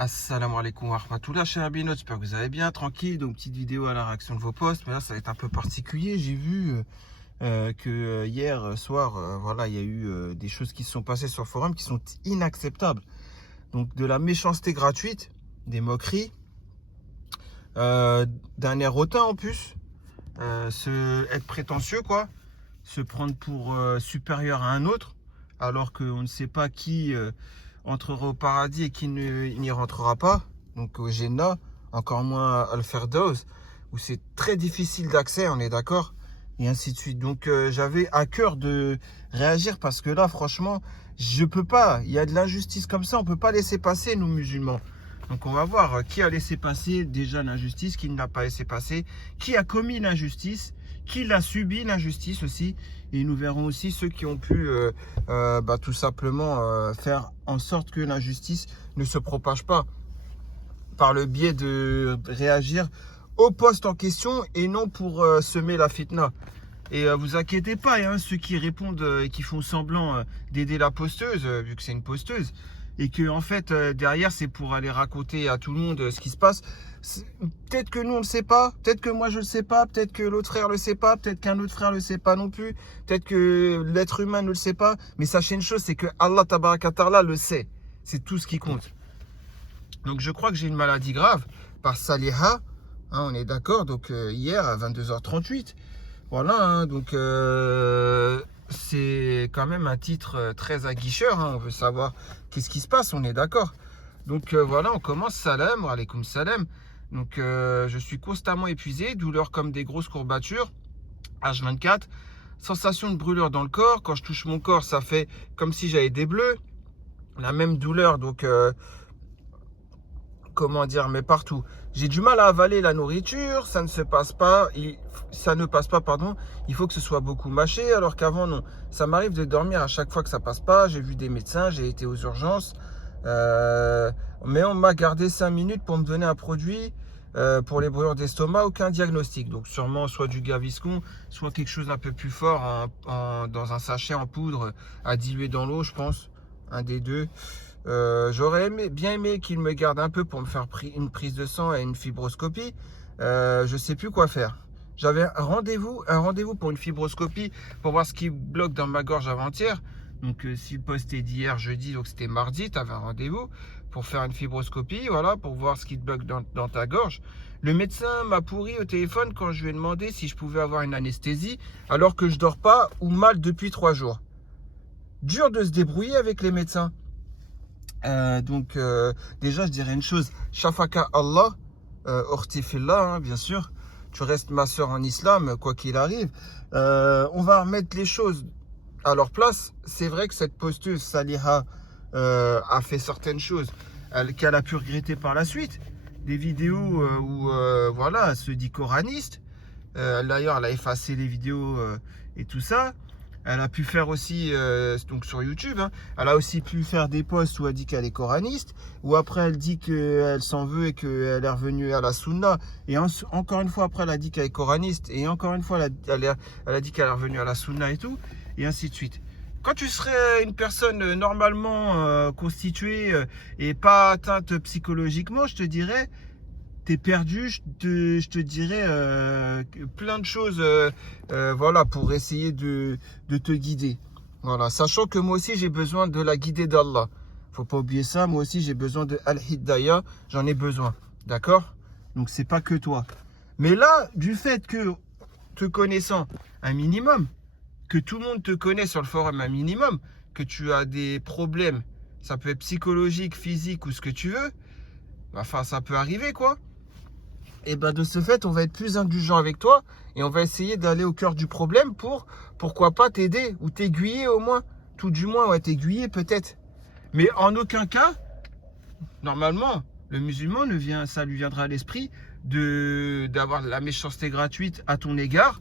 Assalamu alaikum wa rahmatullah, cher Abinot, j'espère que vous allez bien, tranquille. Donc petite vidéo à la réaction de vos posts, mais là ça va être un peu particulier. J'ai vu que hier soir, voilà, il y a eu des choses qui se sont passées sur le forum qui sont inacceptables. Donc de la méchanceté gratuite, des moqueries, d'un air hautain en plus, être prétentieux quoi, se prendre pour supérieur à un autre, alors qu'on ne sait pas qui entrera au paradis et qui n'y rentrera pas. Donc au Jannah, encore moins à Al-Firdaus, où c'est très difficile d'accès, on est d'accord, et ainsi de suite. Donc j'avais à cœur de réagir parce que là, franchement, je peux pas. Il y a de l'injustice comme ça, on peut pas laisser passer, nous musulmans. Donc on va voir qui a laissé passer déjà l'injustice, qui ne l'a pas laissé passer, qui a commis l'injustice, qui l'a subi l'injustice aussi. Et nous verrons aussi ceux qui ont pu tout simplement faire en sorte que l'injustice ne se propage pas par le biais de réagir au poste en question et non pour semer la fitna. Et vous inquiétez pas, hein, ceux qui répondent et qui font semblant d'aider la posteuse, vu que c'est une posteuse, et que en fait derrière c'est pour aller raconter à tout le monde ce qui se passe. Peut-être que nous on le sait pas, peut-être que moi je le sais pas, peut-être que l'autre frère le sait pas, peut-être qu'un autre frère le sait pas non plus, peut-être que l'être humain ne le sait pas, mais sachez une chose, c'est que Allah Tabaraka Ta'ala le sait. C'est tout ce qui compte. Donc je crois que j'ai une maladie grave par Saliha, hein, on est d'accord, donc hier à 22h38. Voilà, hein, donc c'est quand même un titre très aguicheur, hein, on veut savoir qu'est-ce qui se passe, on est d'accord. Donc voilà, on commence, salam, wa alaykoum salam. Donc je suis constamment épuisé, douleur comme des grosses courbatures, H24, sensation de brûlure dans le corps, quand je touche mon corps ça fait comme si j'avais des bleus, la même douleur, donc comment dire, mais partout. J'ai du mal à avaler la nourriture, ça ne se passe pas, ça ne passe pas, pardon. Il faut que ce soit beaucoup mâché, alors qu'avant, non. Ça m'arrive de dormir à chaque fois que ça passe pas. J'ai vu des médecins, j'ai été aux urgences. Mais on m'a gardé 5 minutes pour me donner un produit pour les brûlures d'estomac, aucun diagnostic. Donc sûrement soit du Gaviscon, soit quelque chose un peu plus fort dans un sachet en poudre à diluer dans l'eau, je pense. Un des deux. J'aurais bien aimé qu'il me garde un peu pour me faire une prise de sang et une fibroscopie. Je sais plus quoi faire. J'avais un rendez-vous pour une fibroscopie pour voir ce qui bloque dans ma gorge avant-hier. Donc si le poste est d'hier jeudi, donc c'était mardi, tu avais un rendez-vous pour faire une fibroscopie, voilà, pour voir ce qui te bloque dans ta gorge. Le médecin m'a pourri au téléphone quand je lui ai demandé si je pouvais avoir une anesthésie alors que je dors pas ou mal depuis 3 jours. Dur de se débrouiller avec les médecins. Déjà je dirais une chose, Shafaka Allah, Ortifillah, hein, bien sûr, tu restes ma soeur en islam, quoi qu'il arrive. On va remettre les choses à leur place. C'est vrai que cette posteuse Saliha a fait certaines choses qu'elle a pu regretter par la suite. Des vidéos où voilà, elle se dit coraniste. D'ailleurs, elle a effacé les vidéos et tout ça. Elle a pu faire aussi, donc sur YouTube, hein, elle a aussi pu faire des posts où elle dit qu'elle est coraniste, ou après elle dit qu'elle s'en veut et qu'elle est revenue à la sunna, et encore une fois après elle a dit qu'elle est coraniste, et encore une fois elle a dit qu'elle est revenue à la sunna et tout, et ainsi de suite. Quand tu serais une personne normalement constituée et pas atteinte psychologiquement, je te dirais, t'es perdu, je te dirais plein de choses voilà, pour essayer de te guider. Voilà, sachant que moi aussi j'ai besoin de la guidée d'Allah. Faut pas oublier ça, moi aussi j'ai besoin de Al-Hidayah, j'en ai besoin. D'accord? Donc c'est pas que toi. Mais là, du fait que te connaissant un minimum, que tout le monde te connaît sur le forum un minimum, que tu as des problèmes, ça peut être psychologique, physique ou ce que tu veux, enfin ça peut arriver quoi. Et ben de ce fait, on va être plus indulgent avec toi et on va essayer d'aller au cœur du problème pour, pourquoi pas, t'aider ou t'aiguiller au moins. Tout du moins, ouais, t'aiguiller peut-être. Mais en aucun cas, normalement, le musulman ça lui viendra à l'esprit d'avoir la méchanceté gratuite à ton égard,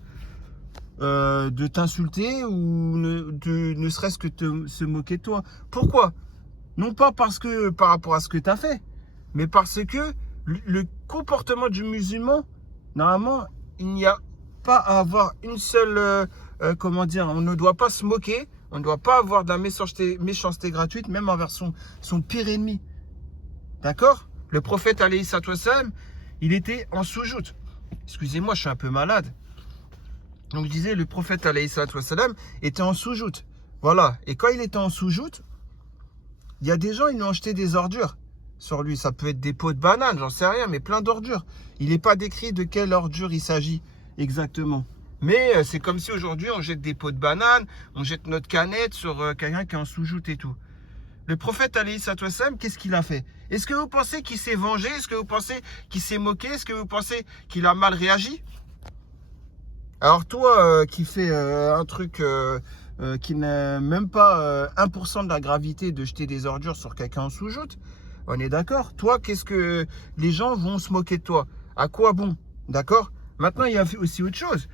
de t'insulter ou ne serait-ce que se moquer de toi. Pourquoi? Non pas parce que par rapport à ce que tu as fait, mais parce que le comportement du musulman, normalement, il n'y a pas à avoir une seule, comment dire, on ne doit pas se moquer, on ne doit pas avoir de la méchanceté gratuite, même envers son pire ennemi. D'accord? Le prophète, alayhi salatu wassalam, il était en soujoute. Excusez-moi, je suis un peu malade. Donc je disais, le prophète, alayhi salatu wassalam, était en soujoute. Voilà. Et quand il était en soujoute, il y a des gens, ils lui ont jeté des ordures sur lui. Ça peut être des pots de bananes, j'en sais rien, mais plein d'ordures. Il n'est pas décrit de quelle ordure il s'agit exactement. Mais c'est comme si aujourd'hui, on jette des pots de bananes, on jette notre canette sur quelqu'un qui est en sous-joute et tout. Le prophète, alayhi salatu wassalam, qu'est-ce qu'il a fait? Est-ce que vous pensez qu'il s'est vengé? Est-ce que vous pensez qu'il s'est moqué? Est-ce que vous pensez qu'il a mal réagi? Alors toi, qui fais un truc qui n'a même pas 1% de la gravité de jeter des ordures sur quelqu'un en sous-joute, on est d'accord? Toi, qu'est-ce que les gens vont se moquer de toi? À quoi bon? D'accord? Maintenant, il y a aussi autre chose.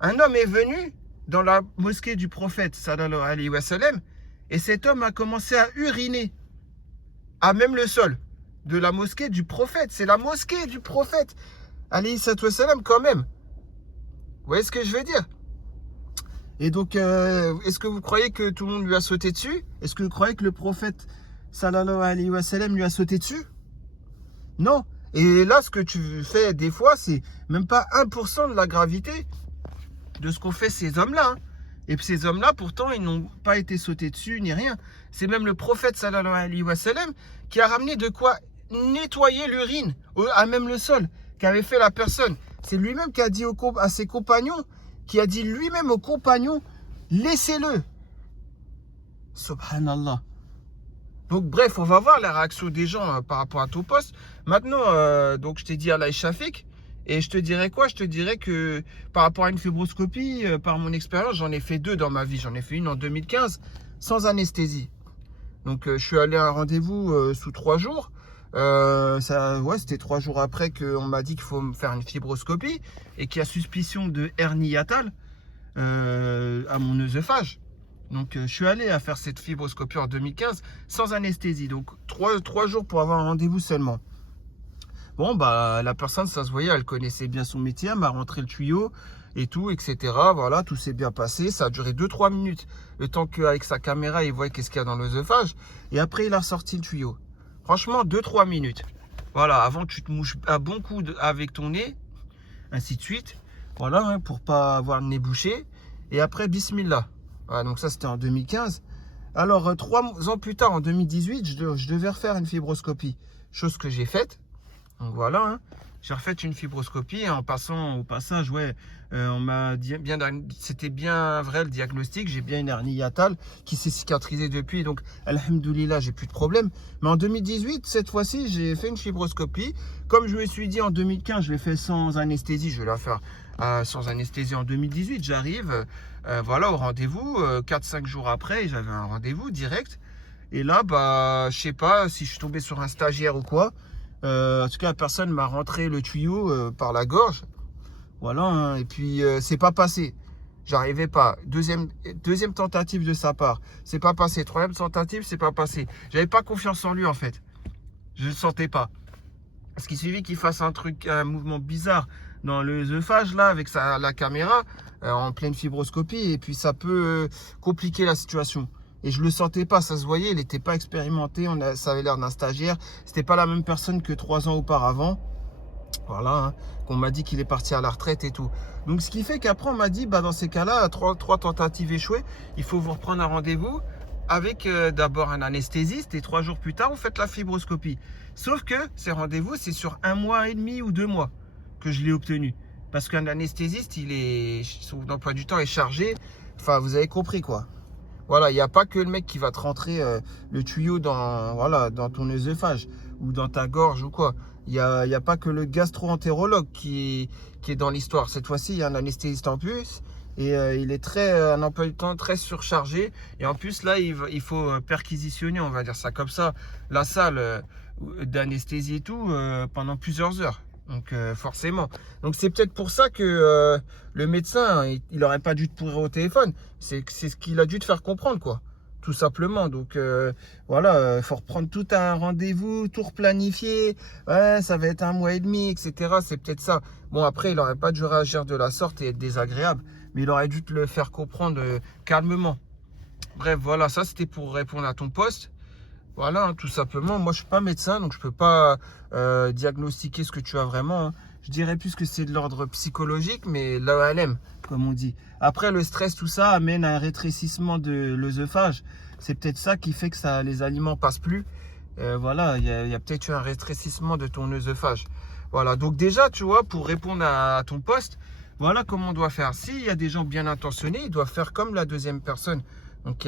Un homme est venu dans la mosquée du prophète, sallallahu alayhi wa sallam, et cet homme a commencé à uriner à même le sol de la mosquée du prophète. C'est la mosquée du prophète, alayhi wa sallam, quand même. Vous voyez ce que je veux dire? Et donc, est-ce que vous croyez que tout le monde lui a sauté dessus? Est-ce que vous croyez que le prophète, sallallahu alayhi wa sallam, lui a sauté dessus? Non. Et là, ce que tu fais des fois, c'est même pas 1% de la gravité de ce qu'ont fait ces hommes-là. Hein. Et ces hommes-là, pourtant, ils n'ont pas été sautés dessus, ni rien. C'est même le prophète, sallallahu alayhi wa sallam, qui a ramené de quoi nettoyer l'urine, à même le sol, qu'avait fait la personne. C'est lui-même qui a dit à ses compagnons, qui a dit lui-même aux compagnons, laissez-le. Subhanallah. Donc bref, on va voir la réaction des gens par rapport à ton poste. Maintenant, donc je t'ai dit Allah Shafik. Et je te dirais quoi? Je te dirais que par rapport à une fibroscopie, par mon expérience, j'en ai fait 2 dans ma vie. J'en ai fait une en 2015, sans anesthésie. Donc je suis allé à un rendez-vous sous 3 jours. C'était 3 jours après qu'on m'a dit qu'il faut me faire une fibroscopie et qu'il y a suspicion de hernie hiatale à mon œsophage. Donc je suis allé à faire cette fibroscopie en 2015 sans anesthésie. Donc 3 jours pour avoir un rendez-vous seulement. Bon, bah, la personne, ça se voyait, elle connaissait bien son métier, elle m'a rentré le tuyau et tout, etc. Voilà, tout s'est bien passé. Ça a duré 2-3 minutes, le temps qu'avec sa caméra, il voit qu'est-ce qu'il y a dans l'œsophage. Et après, il a sorti le tuyau. Franchement, 2-3 minutes. Voilà, avant, tu te mouches un bon coup avec ton nez, ainsi de suite. Voilà, hein, pour pas avoir le nez bouché. Et après, bismillah. Voilà, donc ça, c'était en 2015. Alors, 3 ans plus tard, en 2018, je devais refaire une fibroscopie. Chose que j'ai faite. Donc voilà, hein. J'ai refait une fibroscopie et en passant au passage, ouais, on m'a dit c'était bien vrai le diagnostic. J'ai bien une hernie hiatale qui s'est cicatrisée depuis. Donc, alhamdoulilah, j'ai plus de problème. Mais en 2018, cette fois-ci, j'ai fait une fibroscopie. Comme je me suis dit en 2015, je l'ai fait sans anesthésie. Je vais la faire sans anesthésie en 2018. J'arrive, voilà, au rendez-vous. 4-5 jours après, j'avais un rendez-vous direct. Et là, bah, je sais pas si je suis tombé sur un stagiaire ou quoi. En tout cas, la personne m'a rentré le tuyau par la gorge. Voilà, hein. Et puis c'est pas passé. J'arrivais pas. Deuxième tentative de sa part, c'est pas passé. Troisième tentative, c'est pas passé. J'avais pas confiance en lui en fait. Je le sentais pas. Parce qu'il suffit qu'il fasse un mouvement bizarre dans l'œsophage là avec la caméra en pleine fibroscopie et puis ça peut compliquer la situation. Et je le sentais pas, ça se voyait, il n'était pas expérimenté, ça avait l'air d'un stagiaire. C'était pas la même personne que 3 ans auparavant. Voilà, hein, qu'on m'a dit qu'il est parti à la retraite et tout. Donc ce qui fait qu'après on m'a dit, bah, dans ces cas-là, 3 tentatives échouées, il faut vous reprendre un rendez-vous avec d'abord un anesthésiste et 3 jours plus tard, vous faites la fibroscopie. Sauf que ces rendez-vous, c'est sur 1 mois et demi ou 2 mois que je l'ai obtenu. Parce qu'un anesthésiste, son emploi du temps est chargé. Enfin, vous avez compris quoi. Voilà, il n'y a pas que le mec qui va te rentrer le tuyau dans ton œsophage ou dans ta gorge ou quoi. Il n'y a pas que le gastro-entérologue qui est dans l'histoire. Cette fois-ci, il y a un anesthésiste en plus et il est un emploi du temps très surchargé. Et en plus, là, il faut perquisitionner, on va dire ça comme ça, la salle d'anesthésie et tout pendant plusieurs heures. Donc forcément. Donc c'est peut-être pour ça que le médecin, il n'aurait pas dû te pourrir au téléphone. C'est ce qu'il a dû te faire comprendre, quoi. Tout simplement. Donc voilà, il faut reprendre tout un rendez-vous, tout replanifier. Ouais, ça va être 1 mois et demi, etc. C'est peut-être ça. Bon, après, il n'aurait pas dû réagir de la sorte et être désagréable. Mais il aurait dû te le faire comprendre calmement. Bref, voilà, ça c'était pour répondre à ton poste. Voilà, hein, tout simplement. Moi, je suis pas médecin, donc je peux pas diagnostiquer ce que tu as vraiment, hein. Je dirais plus que c'est de l'ordre psychologique, mais l'OLM, comme on dit. Après, le stress, tout ça amène à un rétrécissement de l'œsophage. C'est peut-être ça qui fait que ça, les aliments passent plus. Voilà, il y a peut-être eu un rétrécissement de ton œsophage. Voilà, donc déjà, tu vois, pour répondre à ton poste, voilà comment on doit faire. S'il y a des gens bien intentionnés, ils doivent faire comme la deuxième personne donc,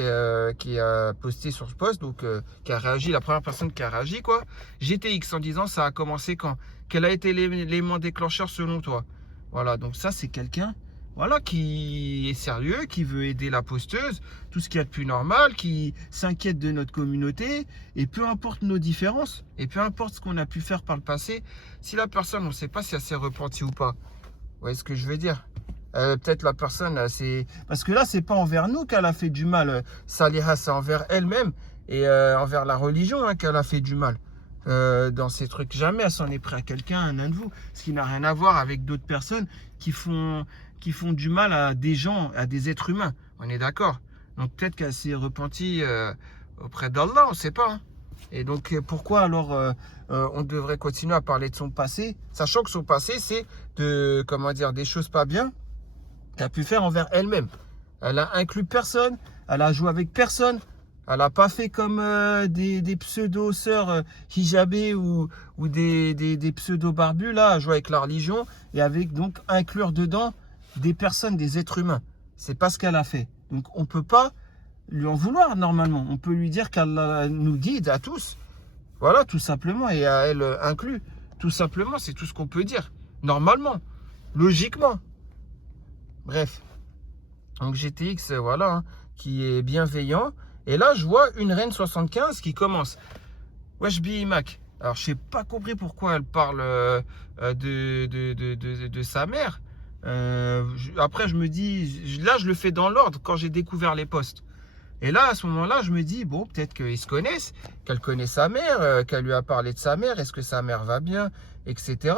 qui a posté sur ce post, donc qui a réagi, la première personne qui a réagi, quoi. GTX en disant ça a commencé quand? Quel a été l'élément déclencheur selon toi? Voilà, donc ça c'est quelqu'un, voilà, qui est sérieux, qui veut aider la posteuse, tout ce qu'il y a de plus normal, qui s'inquiète de notre communauté, et peu importe nos différences, et peu importe ce qu'on a pu faire par le passé, si la personne, on ne sait pas si elle s'est repentie ou pas. Vous voyez ce que je veux dire? Peut-être la personne, c'est parce que là, c'est pas envers nous qu'elle a fait du mal. Saliha, c'est envers elle-même et envers la religion, hein, qu'elle a fait du mal. Dans ces trucs, jamais elle s'en est pris à quelqu'un, un de vous, ce qui n'a rien à voir avec d'autres personnes qui font du mal à des gens, à des êtres humains. On est d'accord? Donc peut-être qu'elle s'est repentie auprès d'Allah, on ne sait pas, hein. Et donc pourquoi alors on devrait continuer à parler de son passé, sachant que son passé c'est de, comment dire, des choses pas bien qu'elle a pu faire envers elle-même. Elle a inclus personne, elle a joué avec personne, elle n'a pas fait comme des pseudo-sœurs hijabées ou des pseudo-barbus, là, à jouer avec la religion et avec donc inclure dedans des personnes, des êtres humains. C'est pas ce qu'elle a fait. Donc on ne peut pas lui en vouloir normalement. On peut lui dire qu'elle nous guide à tous. Voilà, tout simplement, et à elle inclus. Tout simplement, c'est tout ce qu'on peut dire. Normalement, logiquement. Bref, donc GTX, voilà, hein, qui est bienveillant. Et là, je vois une reine 75 qui commence. Wesh Mac. Alors, je n'ai pas compris pourquoi elle parle de sa mère. Après, je me dis, là, je le fais dans l'ordre quand j'ai découvert les posts. Et là, à ce moment-là, je me dis, bon, peut-être qu'ils se connaissent, qu'elle connaît sa mère, qu'elle lui a parlé de sa mère, est-ce que sa mère va bien, etc.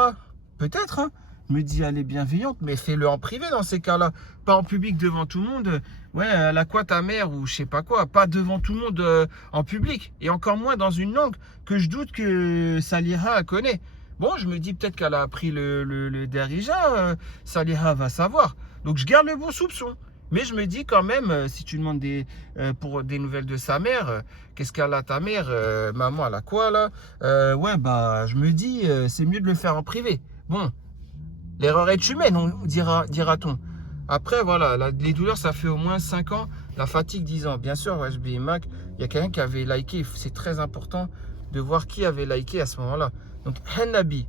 Peut-être, hein. Je me dis, elle est bienveillante, mais fais-le en privé dans ces cas-là. Pas en public devant tout le monde. Ouais, elle a quoi ta mère ou je sais pas quoi. Pas devant tout le monde en public. Et encore moins dans une langue que je doute que Saliha connaît. Bon, je me dis peut-être qu'elle a appris le Darija. Saliha va savoir. Donc je garde le bon soupçon. Mais je me dis quand même, si tu demandes pour des nouvelles de sa mère, qu'est-ce qu'elle a ta mère, maman, elle a quoi là? Ouais, bah, je me dis, c'est mieux de le faire en privé. Bon, l'erreur est humaine, dira-t-on. Après, voilà, les douleurs, ça fait au moins 5 ans, la fatigue 10 ans. Bien sûr, HB Mac, il y a quelqu'un qui avait liké, c'est très important de voir qui avait liké à ce moment-là. Donc, Hanabi.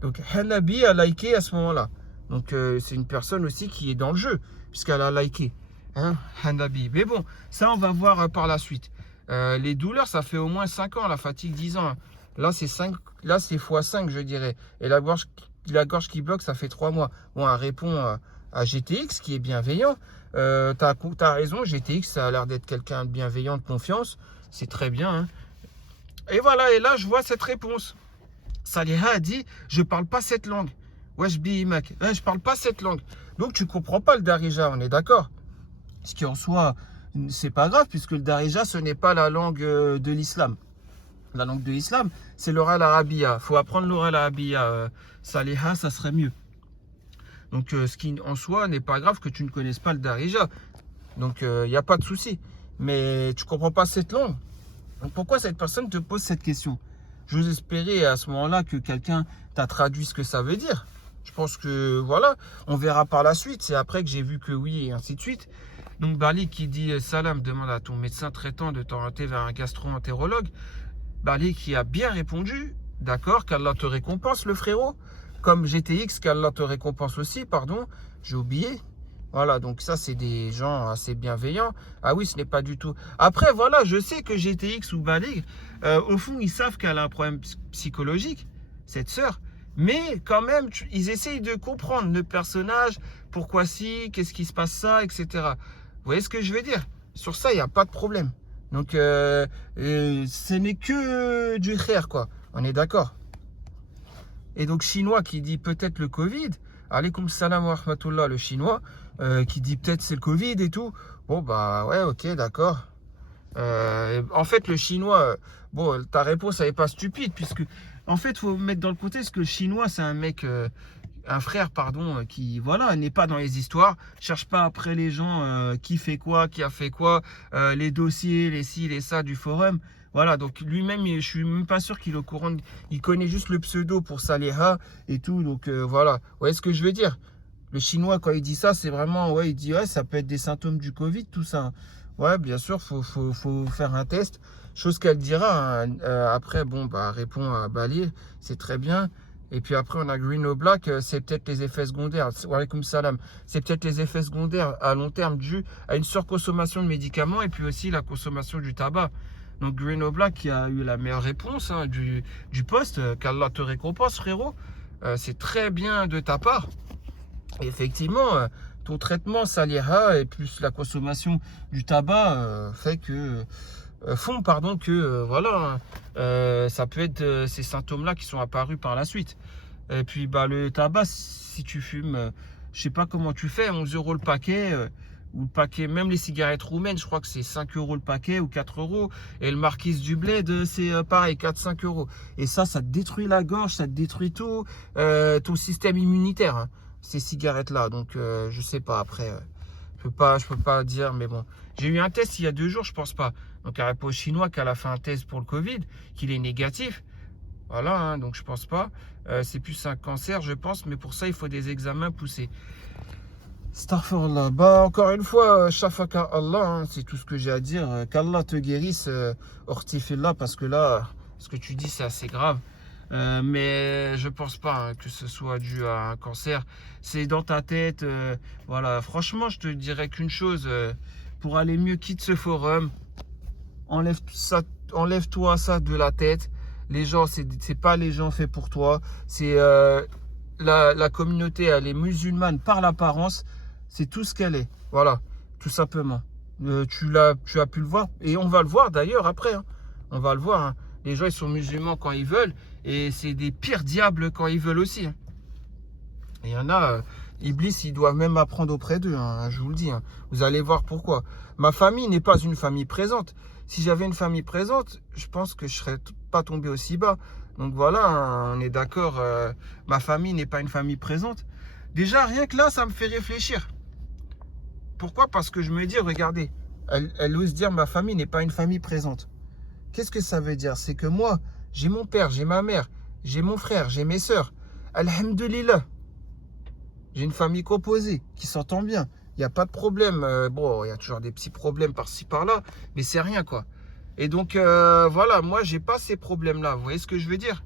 Donc, Hanabi a liké à ce moment-là. Donc, c'est une personne aussi qui est dans le jeu, puisqu'elle a liké. Hein, Hanabi. Mais bon, ça, on va voir par la suite. Les douleurs, ça fait au moins 5 ans, la fatigue 10 ans. Là, c'est x5, je dirais. Et la gorge qui bloque, ça fait 3 mois. Bon, elle répond à GTX, qui est bienveillant. T'as raison, GTX, ça a l'air d'être quelqu'un de bienveillant, de confiance. C'est très bien, hein. Et voilà, et là, je vois cette réponse. Saliha a dit, je parle pas cette langue. Wesh Bimak, je parle pas cette langue. Donc tu comprends pas le Darija, on est d'accord. Ce qui en soi, c'est pas grave, puisque le Darija, ce n'est pas la langue de l'islam. La langue de l'islam, c'est l'oral arabiya. Il faut apprendre l'oral arabiya. Saliha, ça serait mieux. Donc ce qui en soi n'est pas grave que tu ne connaisses pas le Darija. Donc il n'y a pas de souci. Mais tu comprends pas cette langue. Donc pourquoi cette personne te pose cette question? Je vous espérais à ce moment-là que quelqu'un t'a traduit ce que ça veut dire. Je pense que voilà, on verra par la suite. C'est après que j'ai vu que oui et ainsi de suite. Donc Bali qui dit salam, demande à ton médecin traitant de t'orienter vers un gastro-entérologue. Bali qui a bien répondu, d'accord, qu'Allah te récompense le frérot. Comme GTX, qu'Allah te récompense aussi, pardon, j'ai oublié. Voilà, donc ça, c'est des gens assez bienveillants. Ah oui, ce n'est pas du tout... Après, voilà, je sais que GTX ou Balig, au fond, ils savent qu'elle a un problème psychologique, cette sœur. Mais quand même, ils essayent de comprendre le personnage, pourquoi si, qu'est-ce qui se passe ça, etc. Vous voyez ce que je veux dire? Sur ça, il n'y a pas de problème. Donc, ce n'est que du khair, quoi. On est d'accord? Et donc, chinois qui dit peut-être le Covid... Alaykoum salam wa rahmatullah, le chinois, qui dit peut-être c'est le Covid et tout. Bon, bah ouais, ok, d'accord. En fait, le chinois, bon, ta réponse, elle n'est pas stupide, puisque, en fait, il faut mettre dans le contexte que le chinois, c'est un mec, un frère, pardon, qui, voilà, n'est pas dans les histoires, cherche pas après les gens, qui fait quoi, qui a fait quoi, les dossiers, les ci, les ça du forum. Voilà, donc lui-même, je suis même pas sûr qu'il est au courant, il connaît juste le pseudo pour Saleha et tout, donc voilà. Vous voyez ce que je veux dire? Le chinois, quand il dit ça, c'est vraiment, ouais, il dit, ouais, ça peut être des symptômes du Covid, tout ça. Ouais, bien sûr, faut faire un test. Chose qu'elle dira, hein. Après, bon, bah, répond à Bali, c'est très bien. Et puis après, on a Green or Black, c'est peut-être les effets secondaires. Wa alaykoum salam. C'est peut-être les effets secondaires à long terme dus à une surconsommation de médicaments et puis aussi la consommation du tabac. Donc Green or Black qui a eu la meilleure réponse, hein, du poste, qu'Allah te récompense, frérot. C'est très bien de ta part. Et effectivement, ton traitement Saleha et plus la consommation du tabac font pardon que voilà, ça peut être ces symptômes-là qui sont apparus par la suite. Et puis bah le tabac, si tu fumes, je sais pas comment tu fais, 11 € le paquet, ou le paquet, même les cigarettes roumaines, je crois que c'est 5 € le paquet ou 4 €. Et le Marquise du Bled, c'est pareil, 4-5 €. Et ça te détruit la gorge, ça te détruit tout, ton système immunitaire, hein, ces cigarettes-là. Donc je sais pas, après, je peux pas dire, mais bon. J'ai eu un test il y a 2 jours, je pense pas. Donc un repos chinois qui a fait un test pour le Covid, qu'il est négatif. Voilà, hein, donc je pense pas. C'est plus un cancer, je pense, mais pour ça, il faut des examens poussés. Astaghfirullah. Bah, encore une fois, Shafaka Allah, hein, c'est tout ce que j'ai à dire. Qu'Allah te guérisse, Ortifillah, parce que là, ce que tu dis, c'est assez grave. Mais je pense pas, hein, que ce soit dû à un cancer. C'est dans ta tête. Voilà, franchement, je te dirais qu'une chose, pour aller mieux, quitte ce forum. Enlève-toi ça de la tête. Les gens, c'est pas les gens faits pour toi. C'est la communauté, elle est musulmane par l'apparence. C'est tout ce qu'elle est. Voilà, tout simplement. Tu as pu le voir. Et on va le voir d'ailleurs après, hein. On va le voir, hein. Les gens, ils sont musulmans quand ils veulent. Et c'est des pires diables quand ils veulent aussi, hein. Il y en a, Iblis, ils doivent même apprendre auprès d'eux, hein, je vous le dis, hein. Vous allez voir pourquoi. Ma famille n'est pas une famille présente. Si j'avais une famille présente, je pense que je ne serais pas tombé aussi bas. Donc voilà, hein, on est d'accord, ma famille n'est pas une famille présente. Déjà, rien que là, ça me fait réfléchir. Pourquoi? Parce que je me dis, regardez, elle ose dire ma famille n'est pas une famille présente. Qu'est-ce que ça veut dire? C'est que moi, j'ai mon père, j'ai ma mère, j'ai mon frère, j'ai mes sœurs. Alhamdulillah. J'ai une famille composée qui s'entend bien. Il n'y a pas de problème. Bon, il y a toujours des petits problèmes par-ci, par-là, mais c'est rien, quoi. Et donc, voilà, moi, j'ai pas ces problèmes-là. Vous voyez ce que je veux dire?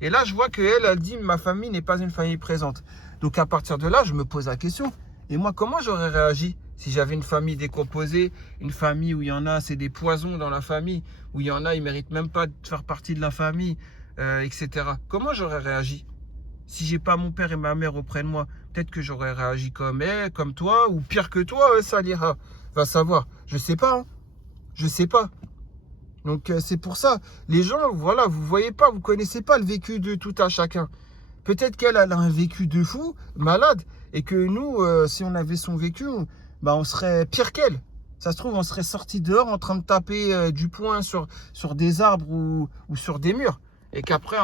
Et là, je vois qu'elle, elle dit, ma famille n'est pas une famille présente. Donc, à partir de là, je me pose la question. Et moi, comment j'aurais réagi si j'avais une famille décomposée, une famille où il y en a, c'est des poisons dans la famille, où il y en a, ils ne méritent même pas de faire partie de la famille, etc. Comment j'aurais réagi? Si j'ai pas mon père et ma mère auprès de moi, peut-être que j'aurais réagi comme elle, comme toi, ou pire que toi, Saliha. Va savoir. Je sais pas, hein. Je sais pas. Donc c'est pour ça. Les gens, voilà, vous voyez pas, vous connaissez pas le vécu de tout à chacun. Peut-être qu'elle a un vécu de fou, malade, et que nous, si on avait son vécu, bah, on serait pire qu'elle. Ça se trouve, on serait sorti dehors en train de taper du poing sur des arbres ou sur des murs. Et qu'après,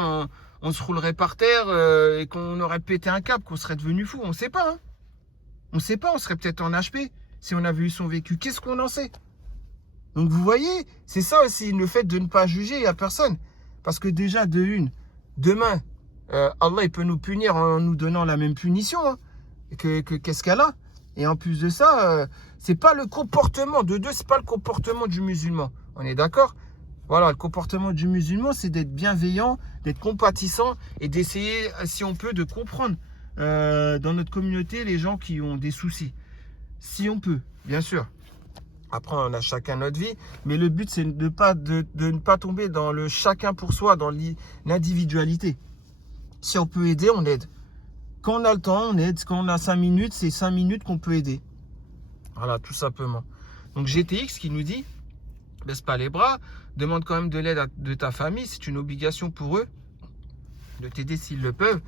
on se roulerait par terre et qu'on aurait pété un câble, qu'on serait devenu fou. On ne sait pas, hein. On ne sait pas, on serait peut-être en HP si on avait eu son vécu. Qu'est-ce qu'on en sait? Donc vous voyez, c'est ça aussi, le fait de ne pas juger à personne. Parce que déjà, demain, Allah il peut nous punir en nous donnant la même punition, hein, qu'est-ce qu'elle a. Et en plus de ça, c'est pas le comportement c'est pas le comportement du musulman. On est d'accord? Voilà, le comportement du musulman, c'est d'être bienveillant, d'être compatissant et d'essayer, si on peut, de comprendre dans notre communauté les gens qui ont des soucis. Si on peut, bien sûr. Après, on a chacun notre vie, mais le but, c'est de ne pas tomber dans le chacun pour soi, dans l'individualité. Si on peut aider, on aide. Quand on a le temps, on aide. Quand on a 5 minutes, c'est 5 minutes qu'on peut aider. Voilà, tout simplement. Donc GTX qui nous dit, baisse pas les bras, demande quand même de l'aide de ta famille, c'est une obligation pour eux de t'aider s'ils le peuvent.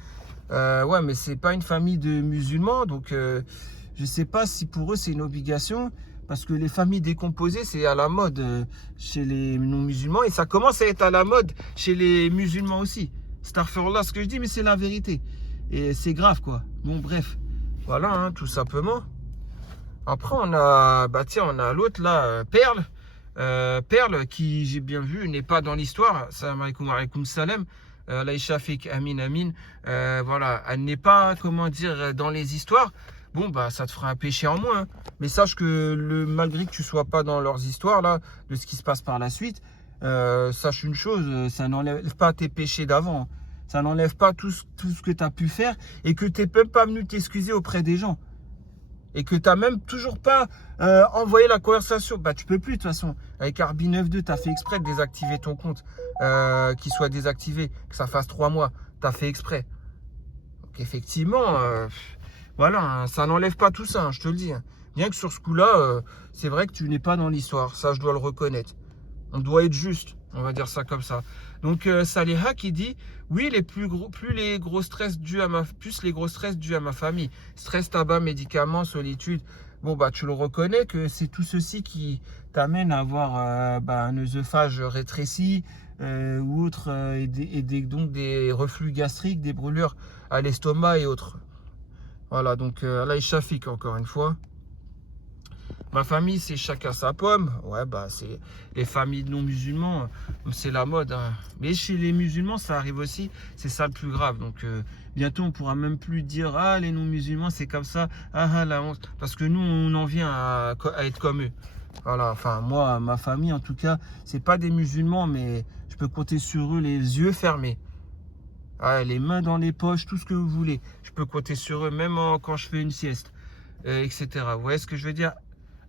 Ouais, mais c'est pas une famille de musulmans, donc je sais pas si pour eux c'est une obligation. Parce que les familles décomposées, c'est à la mode chez les non-musulmans. Et ça commence à être à la mode chez les musulmans aussi. Astaghfirullah ce que je dis, mais c'est la vérité. Et c'est grave, quoi. Bon, bref. Voilà, hein, tout simplement. Après, on a, bah tiens, on a l'autre là, Perle. Perle, qui, j'ai bien vu, n'est pas dans l'histoire. Salam alaikum wa alaikum salam. Laïcha Fik, Amin, Amin. Voilà, elle n'est pas, comment dire, dans les histoires. Bon, bah, ça te fera un péché en moins. Hein. Mais sache que malgré que tu sois pas dans leurs histoires, là, de ce qui se passe par la suite, sache une chose, ça n'enlève pas tes péchés d'avant. Hein. Ça n'enlève pas tout ce que tu as pu faire et que tu n'es même pas venu t'excuser auprès des gens. Et que tu n'as même toujours pas envoyé la conversation. Bah, tu peux plus, de toute façon. Avec Arbi 92, tu as fait exprès de désactiver ton compte. Qu'il soit désactivé, que ça fasse 3 mois. Tu as fait exprès. Donc, effectivement, voilà, hein, ça n'enlève pas tout ça, hein, je te le dis. Hein. Bien que sur ce coup-là, c'est vrai que tu n'es pas dans l'histoire. Ça, je dois le reconnaître. On doit être juste. On va dire ça comme ça. Donc, Saliha qui dit, oui, plus les gros stress dus à ma famille. Stress, tabac, médicaments, solitude. Bon, bah, tu le reconnais que c'est tout ceci qui t'amène à avoir un œsophage rétréci ou autre, donc des reflux gastriques, des brûlures à l'estomac et autres. Voilà, donc Allah est Shafik encore une fois. Ma famille, c'est chacun sa pomme. Ouais, bah, c'est les familles non musulmans, c'est la mode. Hein. Mais chez les musulmans, ça arrive aussi. C'est ça le plus grave. Donc, bientôt, on pourra même plus dire ah, les non musulmans, c'est comme ça. Ah, la honte. Parce que nous, on en vient à être comme eux. Voilà, enfin, moi, ma famille, en tout cas, c'est pas des musulmans, mais je peux compter sur eux les yeux fermés. Ah, les mains dans les poches, tout ce que vous voulez. Je peux compter sur eux, même quand je fais une sieste, etc. Vous voyez ce que je veux dire?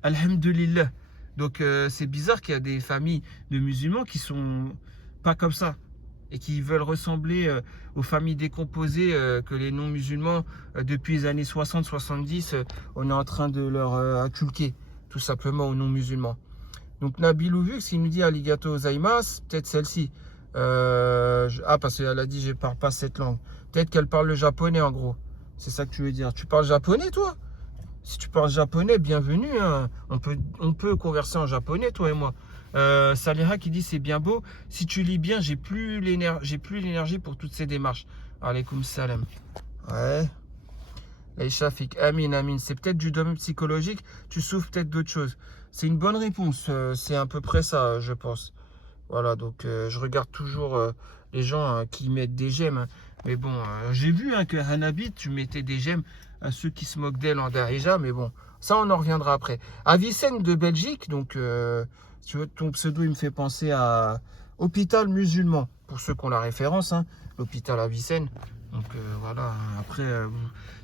Alhamdulillah. Donc c'est bizarre qu'il y a des familles de musulmans qui sont pas comme ça et qui veulent ressembler aux familles décomposées que les non-musulmans depuis les années 60-70 on est en train de leur inculquer tout simplement aux non-musulmans. Donc Nabil Ouvux, il nous dit Aligato Zaimas, peut-être celle-ci. Parce qu'elle a dit je parle pas cette langue. Peut-être qu'elle parle le japonais en gros. C'est ça que tu veux dire. Tu parles japonais toi? Si tu parles japonais, bienvenue. Hein. On peut converser en japonais, toi et moi. Saliha qui dit c'est bien beau. Si tu lis bien, j'ai plus l'énergie pour toutes ces démarches. Alaykoum salam. Ouais. Laïcha Fik, Amin, Amin. C'est peut-être du domaine psychologique. Tu souffres peut-être d'autre chose. C'est une bonne réponse. C'est à peu près ça, je pense. Voilà, donc je regarde toujours les gens qui mettent des j'aime. Hein. Mais bon, j'ai vu que Hanabi, tu mettais des j'aime à ceux qui se moquent d'elle en Darija, mais bon, ça on en reviendra après. Avicenne de Belgique, donc tu vois, ton pseudo il me fait penser à Hôpital Musulman, pour ceux qui ont la référence, hein, l'hôpital Avicenne. Donc voilà, après,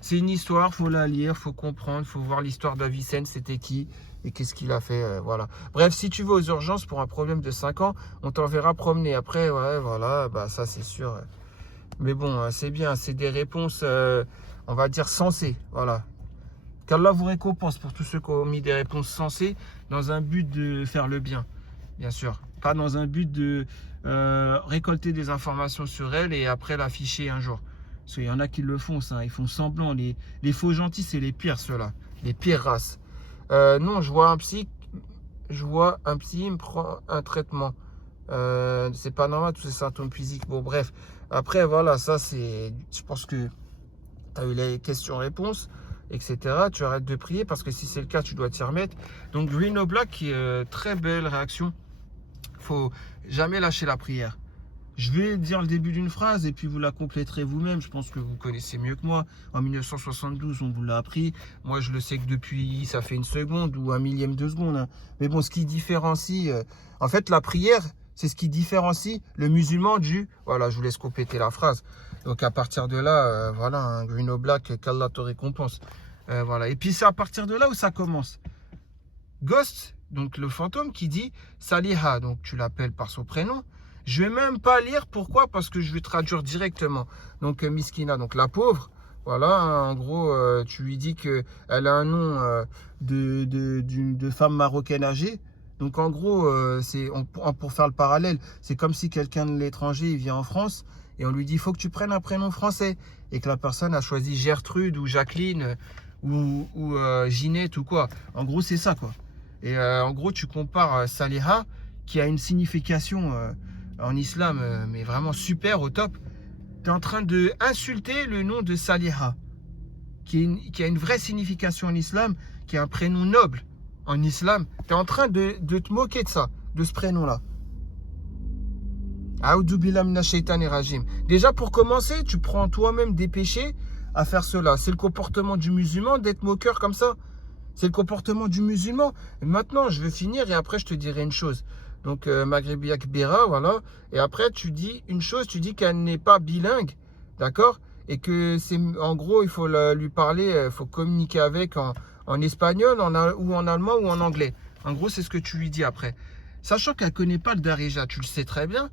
c'est une histoire, faut la lire, faut comprendre, faut voir l'histoire d'Avicenne, c'était qui et qu'est-ce qu'il a fait, voilà. Bref, si tu vas aux urgences pour un problème de 5 ans, on t'enverra promener. Après, ouais, voilà, bah ça c'est sûr. Mais bon, c'est bien, c'est des réponses, on va dire sensées, voilà. Qu'Allah vous récompense pour tous ceux qui ont mis des réponses sensées dans un but de faire le bien, bien sûr. Pas dans un but de récolter des informations sur elle et après l'afficher un jour. Parce qu'il y en a qui le font, ça, ils font semblant. Les faux gentils, c'est les pires, ceux-là. Les pires races. Non, je vois un psy, il me prend un traitement. C'est pas normal, tous ces symptômes physiques. Bon, bref. Après, voilà, ça, c'est. Je pense que tu as eu les questions-réponses, etc. Tu arrêtes de prier parce que si c'est le cas, tu dois t'y remettre. Donc, Green Black, très belle réaction. Faut jamais lâcher la prière. Je vais dire le début d'une phrase et puis vous la compléterez vous-même. Je pense que vous connaissez mieux que moi. En 1972, on vous l'a appris. Moi, je le sais que depuis, ça fait une seconde ou un millième de seconde. Hein. Mais bon, ce qui différencie... en fait, la prière, c'est ce qui différencie le musulman du... Voilà, je vous laisse compléter la phrase. Donc, à partir de là, voilà, un Green Black, qu'Allah te récompense. Voilà. Et puis, c'est à partir de là où ça commence. Ghost, donc le fantôme qui dit Saliha, donc tu l'appelles par son prénom. Je vais même pas lire, pourquoi? Parce que je vais traduire directement. Donc Miskina, donc la pauvre, voilà, en gros, tu lui dis qu'elle a un nom de femme marocaine âgée. Donc en gros, pour faire le parallèle, c'est comme si quelqu'un de l'étranger il vient en France et on lui dit il faut que tu prennes un prénom français et que la personne a choisi Gertrude ou Jacqueline ou Ginette ou quoi. En gros, c'est ça quoi. Et en gros, tu compares Saliha, qui a une signification en islam, mais vraiment super, au top. Tu es en train de insulter le nom de Saliha, qui a une vraie signification en islam, qui est un prénom noble en islam. Tu es en train de te moquer de ça, de ce prénom-là. A'udhu billahi minash shaitani rajim. Déjà, pour commencer, tu prends toi-même des péchés à faire cela. C'est le comportement du musulman d'être moqueur comme ça. C'est le comportement du musulman. Et maintenant, je vais finir et après, je te dirai une chose. Donc, Maghribi Kbira, voilà. Et après, tu dis une chose, tu dis qu'elle n'est pas bilingue, d'accord? Et que c'est, en gros, il faut lui parler, il faut communiquer avec en espagnol, ou en allemand, ou en anglais. En gros, c'est ce que tu lui dis après. Sachant qu'elle ne connaît pas le Darija, tu le sais très bien.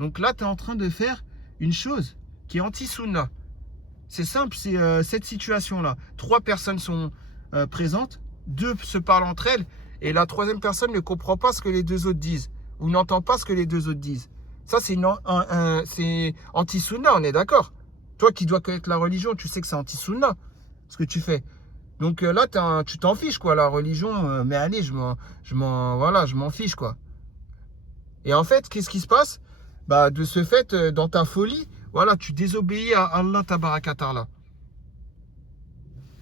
Donc là, tu es en train de faire une chose qui est anti-sunna. C'est simple, c'est cette situation-là. 3 personnes sont présentes, 2 se parlent entre elles, et la 3e personne ne comprend pas ce que les 2 autres disent, ou n'entend pas ce que les 2 autres disent. Ça, c'est anti-sunna, on est d'accord? Toi qui dois connaître la religion, tu sais que c'est anti-sunna, ce que tu fais. Donc là, tu t'en fiches, quoi, la religion, mais allez, je m'en fiche, quoi. Et en fait, qu'est-ce qui se passe? Bah, de ce fait, dans ta folie, voilà, tu désobéis à Allah Tabaraka Ta'ala.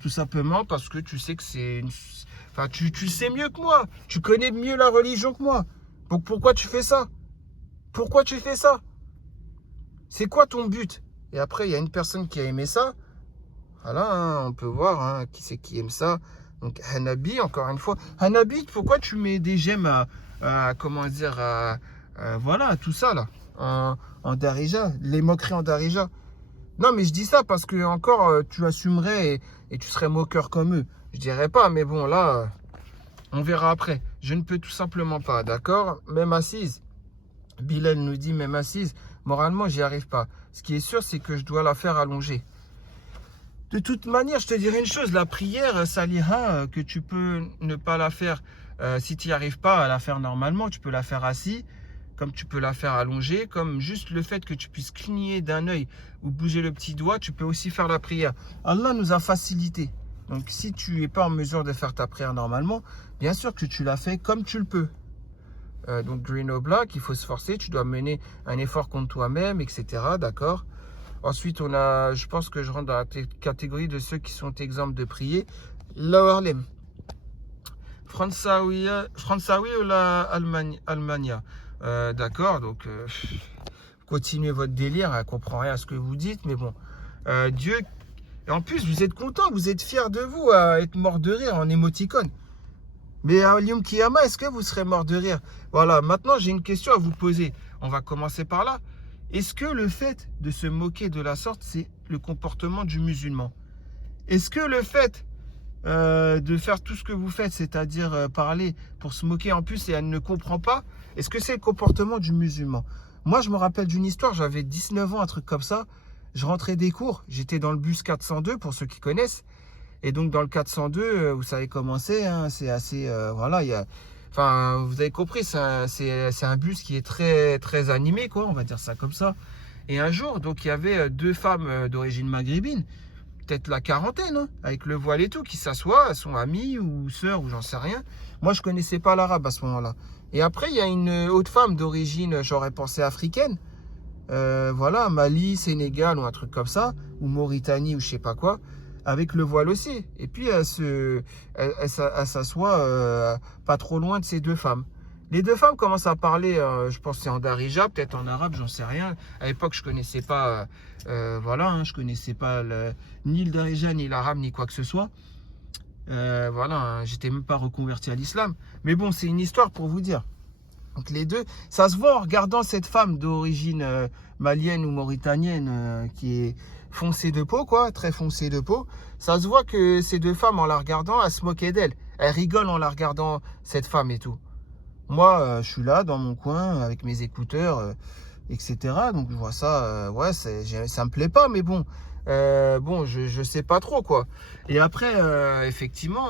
Tout simplement parce que tu sais que enfin, tu sais mieux que moi. Tu connais mieux la religion que moi. Donc pourquoi tu fais ça? Pourquoi tu fais ça? C'est quoi ton but? Et après, il y a une personne qui a aimé ça. Voilà, hein, on peut voir hein, qui c'est qui aime ça. Donc Hanabi, encore une fois. Hanabi, pourquoi tu mets des j'aime comment dire, voilà, tout ça là, en Darija, les moqueries en Darija. Non, mais je dis ça parce que encore tu assumerais et tu serais moqueur comme eux. Je dirais pas, mais bon, là, on verra après. Je ne peux tout simplement pas, d'accord? Même assise, Bilal nous dit, même assise, moralement, j'y arrive pas. Ce qui est sûr, c'est que je dois la faire allonger. De toute manière, je te dirais une chose, la prière, Saliha, que tu peux ne pas la faire, si tu n'y arrives pas à la faire normalement, tu peux la faire assis, comme tu peux la faire allongée, comme juste le fait que tu puisses cligner d'un œil ou bouger le petit doigt, tu peux aussi faire la prière. Allah nous a facilité. Donc si tu n'es pas en mesure de faire ta prière normalement, bien sûr que tu la fais comme tu le peux. Donc Green or Black, il faut se forcer, tu dois mener un effort contre toi-même, etc. D'accord? Ensuite, je pense que je rentre dans la catégorie de ceux qui sont exemples de prier. L'Harlem. Fransawi ou la Allemagne. D'accord, donc continuez votre délire, elle comprend rien à ce que vous dites, mais bon. Dieu. Et en plus, vous êtes content, vous êtes fiers de vous à être mort de rire en émoticône. Mais à Yom Kiyama, est-ce que vous serez mort de rire? Voilà, maintenant j'ai une question à vous poser. On va commencer par là. Est-ce que le fait de se moquer de la sorte, c'est le comportement du musulman? Est-ce que le fait de faire tout ce que vous faites, c'est-à-dire parler pour se moquer en plus et elle ne comprend pas, est-ce que c'est le comportement du musulman? Moi, je me rappelle d'une histoire, j'avais 19 ans, un truc comme ça. Je rentrais des cours, j'étais dans le bus 402, pour ceux qui connaissent. Et donc, dans le 402, vous savez comment c'est, hein, c'est assez... voilà, il y a... Enfin, vous avez compris, c'est un bus qui est très, très animé, quoi, on va dire ça comme ça. Et un jour, donc, il y avait 2 femmes d'origine maghrébine, peut-être la quarantaine, hein, avec le voile et tout, qui s'assoient, elles sont amies ou sœurs ou j'en sais rien. Moi, je connaissais pas l'arabe à ce moment-là. Et après, il y a une autre femme d'origine, j'aurais pensé africaine, voilà, Mali, Sénégal ou un truc comme ça, ou Mauritanie ou je sais pas quoi, avec le voile aussi. Et puis, elle s'assoit pas trop loin de ces 2 femmes. Les 2 femmes commencent à parler, je pense que c'est en Darija, peut-être en arabe, j'en sais rien. À l'époque, je connaissais pas, voilà, hein, je connaissais pas ni le Darija, ni l'arabe, ni quoi que ce soit. Voilà, hein, j'étais même pas reconverti à l'islam. Mais bon, c'est une histoire pour vous dire. Donc les 2, ça se voit en regardant cette femme d'origine malienne ou mauritanienne qui est foncée de peau, quoi, très foncée de peau. Ça se voit que ces 2 femmes, en la regardant, elles se moquaient d'elle. Elles rigolent en la regardant, cette femme et tout. Moi, je suis là, dans mon coin, avec mes écouteurs, etc. Donc, je vois ça, ouais, ça me plaît pas, mais bon, bon, je sais pas trop, quoi. Et après, effectivement,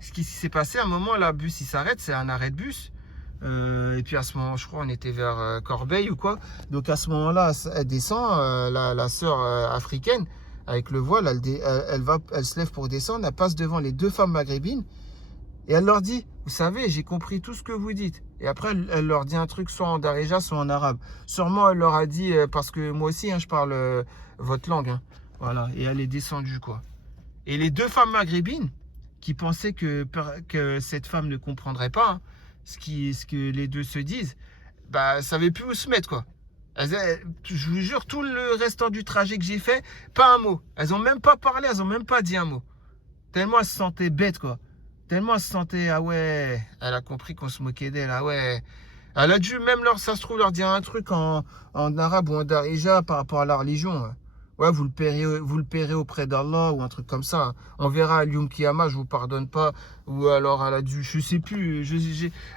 ce qui s'est passé, à un moment, là, le bus, il s'arrête, c'est un arrêt de bus. Et puis, à ce moment, je crois, on était vers Corbeil ou quoi. Donc, à ce moment-là, elle descend, la sœur africaine, avec le voile, elle se lève pour descendre, elle passe devant les 2 femmes maghrébines. Et elle leur dit, vous savez, j'ai compris tout ce que vous dites. Et après, elle leur dit un truc soit en darija, soit en arabe. Sûrement, elle leur a dit, parce que moi aussi, hein, je parle votre langue. Hein. Voilà, et elle est descendue, quoi. Et les deux femmes maghrébines, qui pensaient que cette femme ne comprendrait pas hein, ce que les deux se disent, bah, savaient plus où se mettre, quoi. Je vous jure, tout le restant du trajet que j'ai fait, pas un mot. Elles ont même pas parlé, elles ont même pas dit un mot. Tellement elles se sentaient bêtes, quoi. Tellement elle se sentait, ah ouais, elle a compris qu'on se moquait d'elle, ah ouais. Elle a dû même, ça se trouve, leur dire un truc en arabe ou en darija par rapport à la religion. Hein. Ouais, vous le paierez auprès d'Allah ou un truc comme ça. Hein. On verra à Yom Kiyama, je vous pardonne pas. Ou alors elle a dû, je sais plus.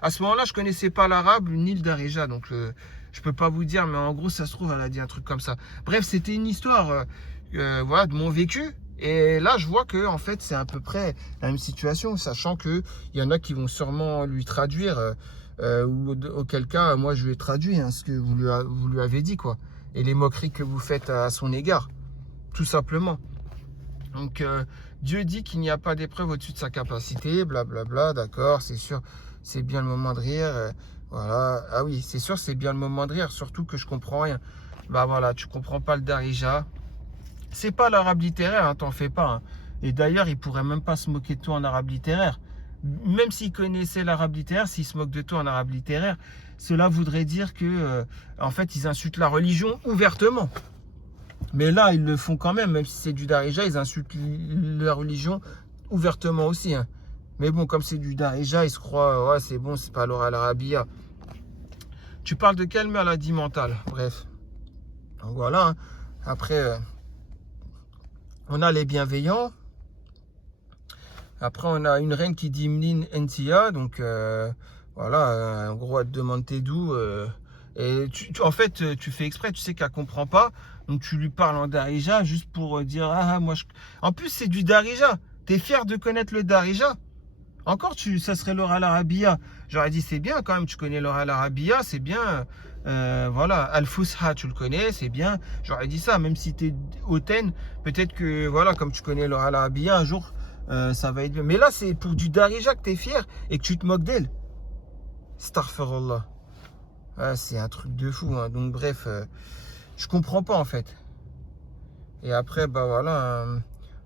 À ce moment-là, je connaissais pas l'arabe ni le darija, donc je peux pas vous dire, mais en gros, ça se trouve, elle a dit un truc comme ça. Bref, c'était une histoire voilà, de mon vécu. Et là, je vois que en fait, c'est à peu près la même situation, sachant que il y en a qui vont sûrement lui traduire, ou auquel cas, moi, je lui ai traduit hein, ce que vous lui avez dit, quoi. Et les moqueries que vous faites à son égard, tout simplement. Donc, Dieu dit qu'il n'y a pas d'épreuve au-dessus de sa capacité, blablabla, d'accord, c'est sûr, c'est bien le moment de rire, voilà. Ah oui, c'est sûr, c'est bien le moment de rire, surtout que je comprends rien. Bah voilà, tu comprends pas le darija. C'est pas l'arabe littéraire, hein, t'en fais pas. Hein. Et d'ailleurs, il pourrait même pas se moquer de toi en arabe littéraire. Même s'il connaissait l'arabe littéraire, s'il se moque de toi en arabe littéraire, cela voudrait dire que, en fait, ils insultent la religion ouvertement. Mais là, ils le font quand même si c'est du darija, ils insultent la religion ouvertement aussi. Hein. Mais bon, comme c'est du darija, ils se croient, ouais, c'est bon, c'est pas l'oral arabia. Tu parles de quelle maladie mentale? Bref. Donc voilà. Hein. Après, on a les bienveillants. Après, on a une reine qui dit Mnin Entia. Donc, voilà, en gros, elle te demande t'es d'où. Et en fait, tu fais exprès, tu sais qu'elle ne comprend pas. Donc, tu lui parles en darija juste pour dire ah, moi, je... En plus, c'est du darija. Tu es fier de connaître le darija. Encore, ça serait l'oral arabia. J'aurais dit c'est bien quand même, tu connais l'oral arabia, c'est bien. Voilà, Al-Fusha, tu le connais, c'est bien. J'aurais dit ça, même si tu es hautaine, peut-être que, voilà, comme tu connais l'oral arabia, un jour, ça va être bien. Mais là, c'est pour du darija que tu es fier et que tu te moques d'elle. Astaghfirullah. Ouais, c'est un truc de fou. Hein. Donc, bref, je comprends pas en fait. Et après, bah voilà,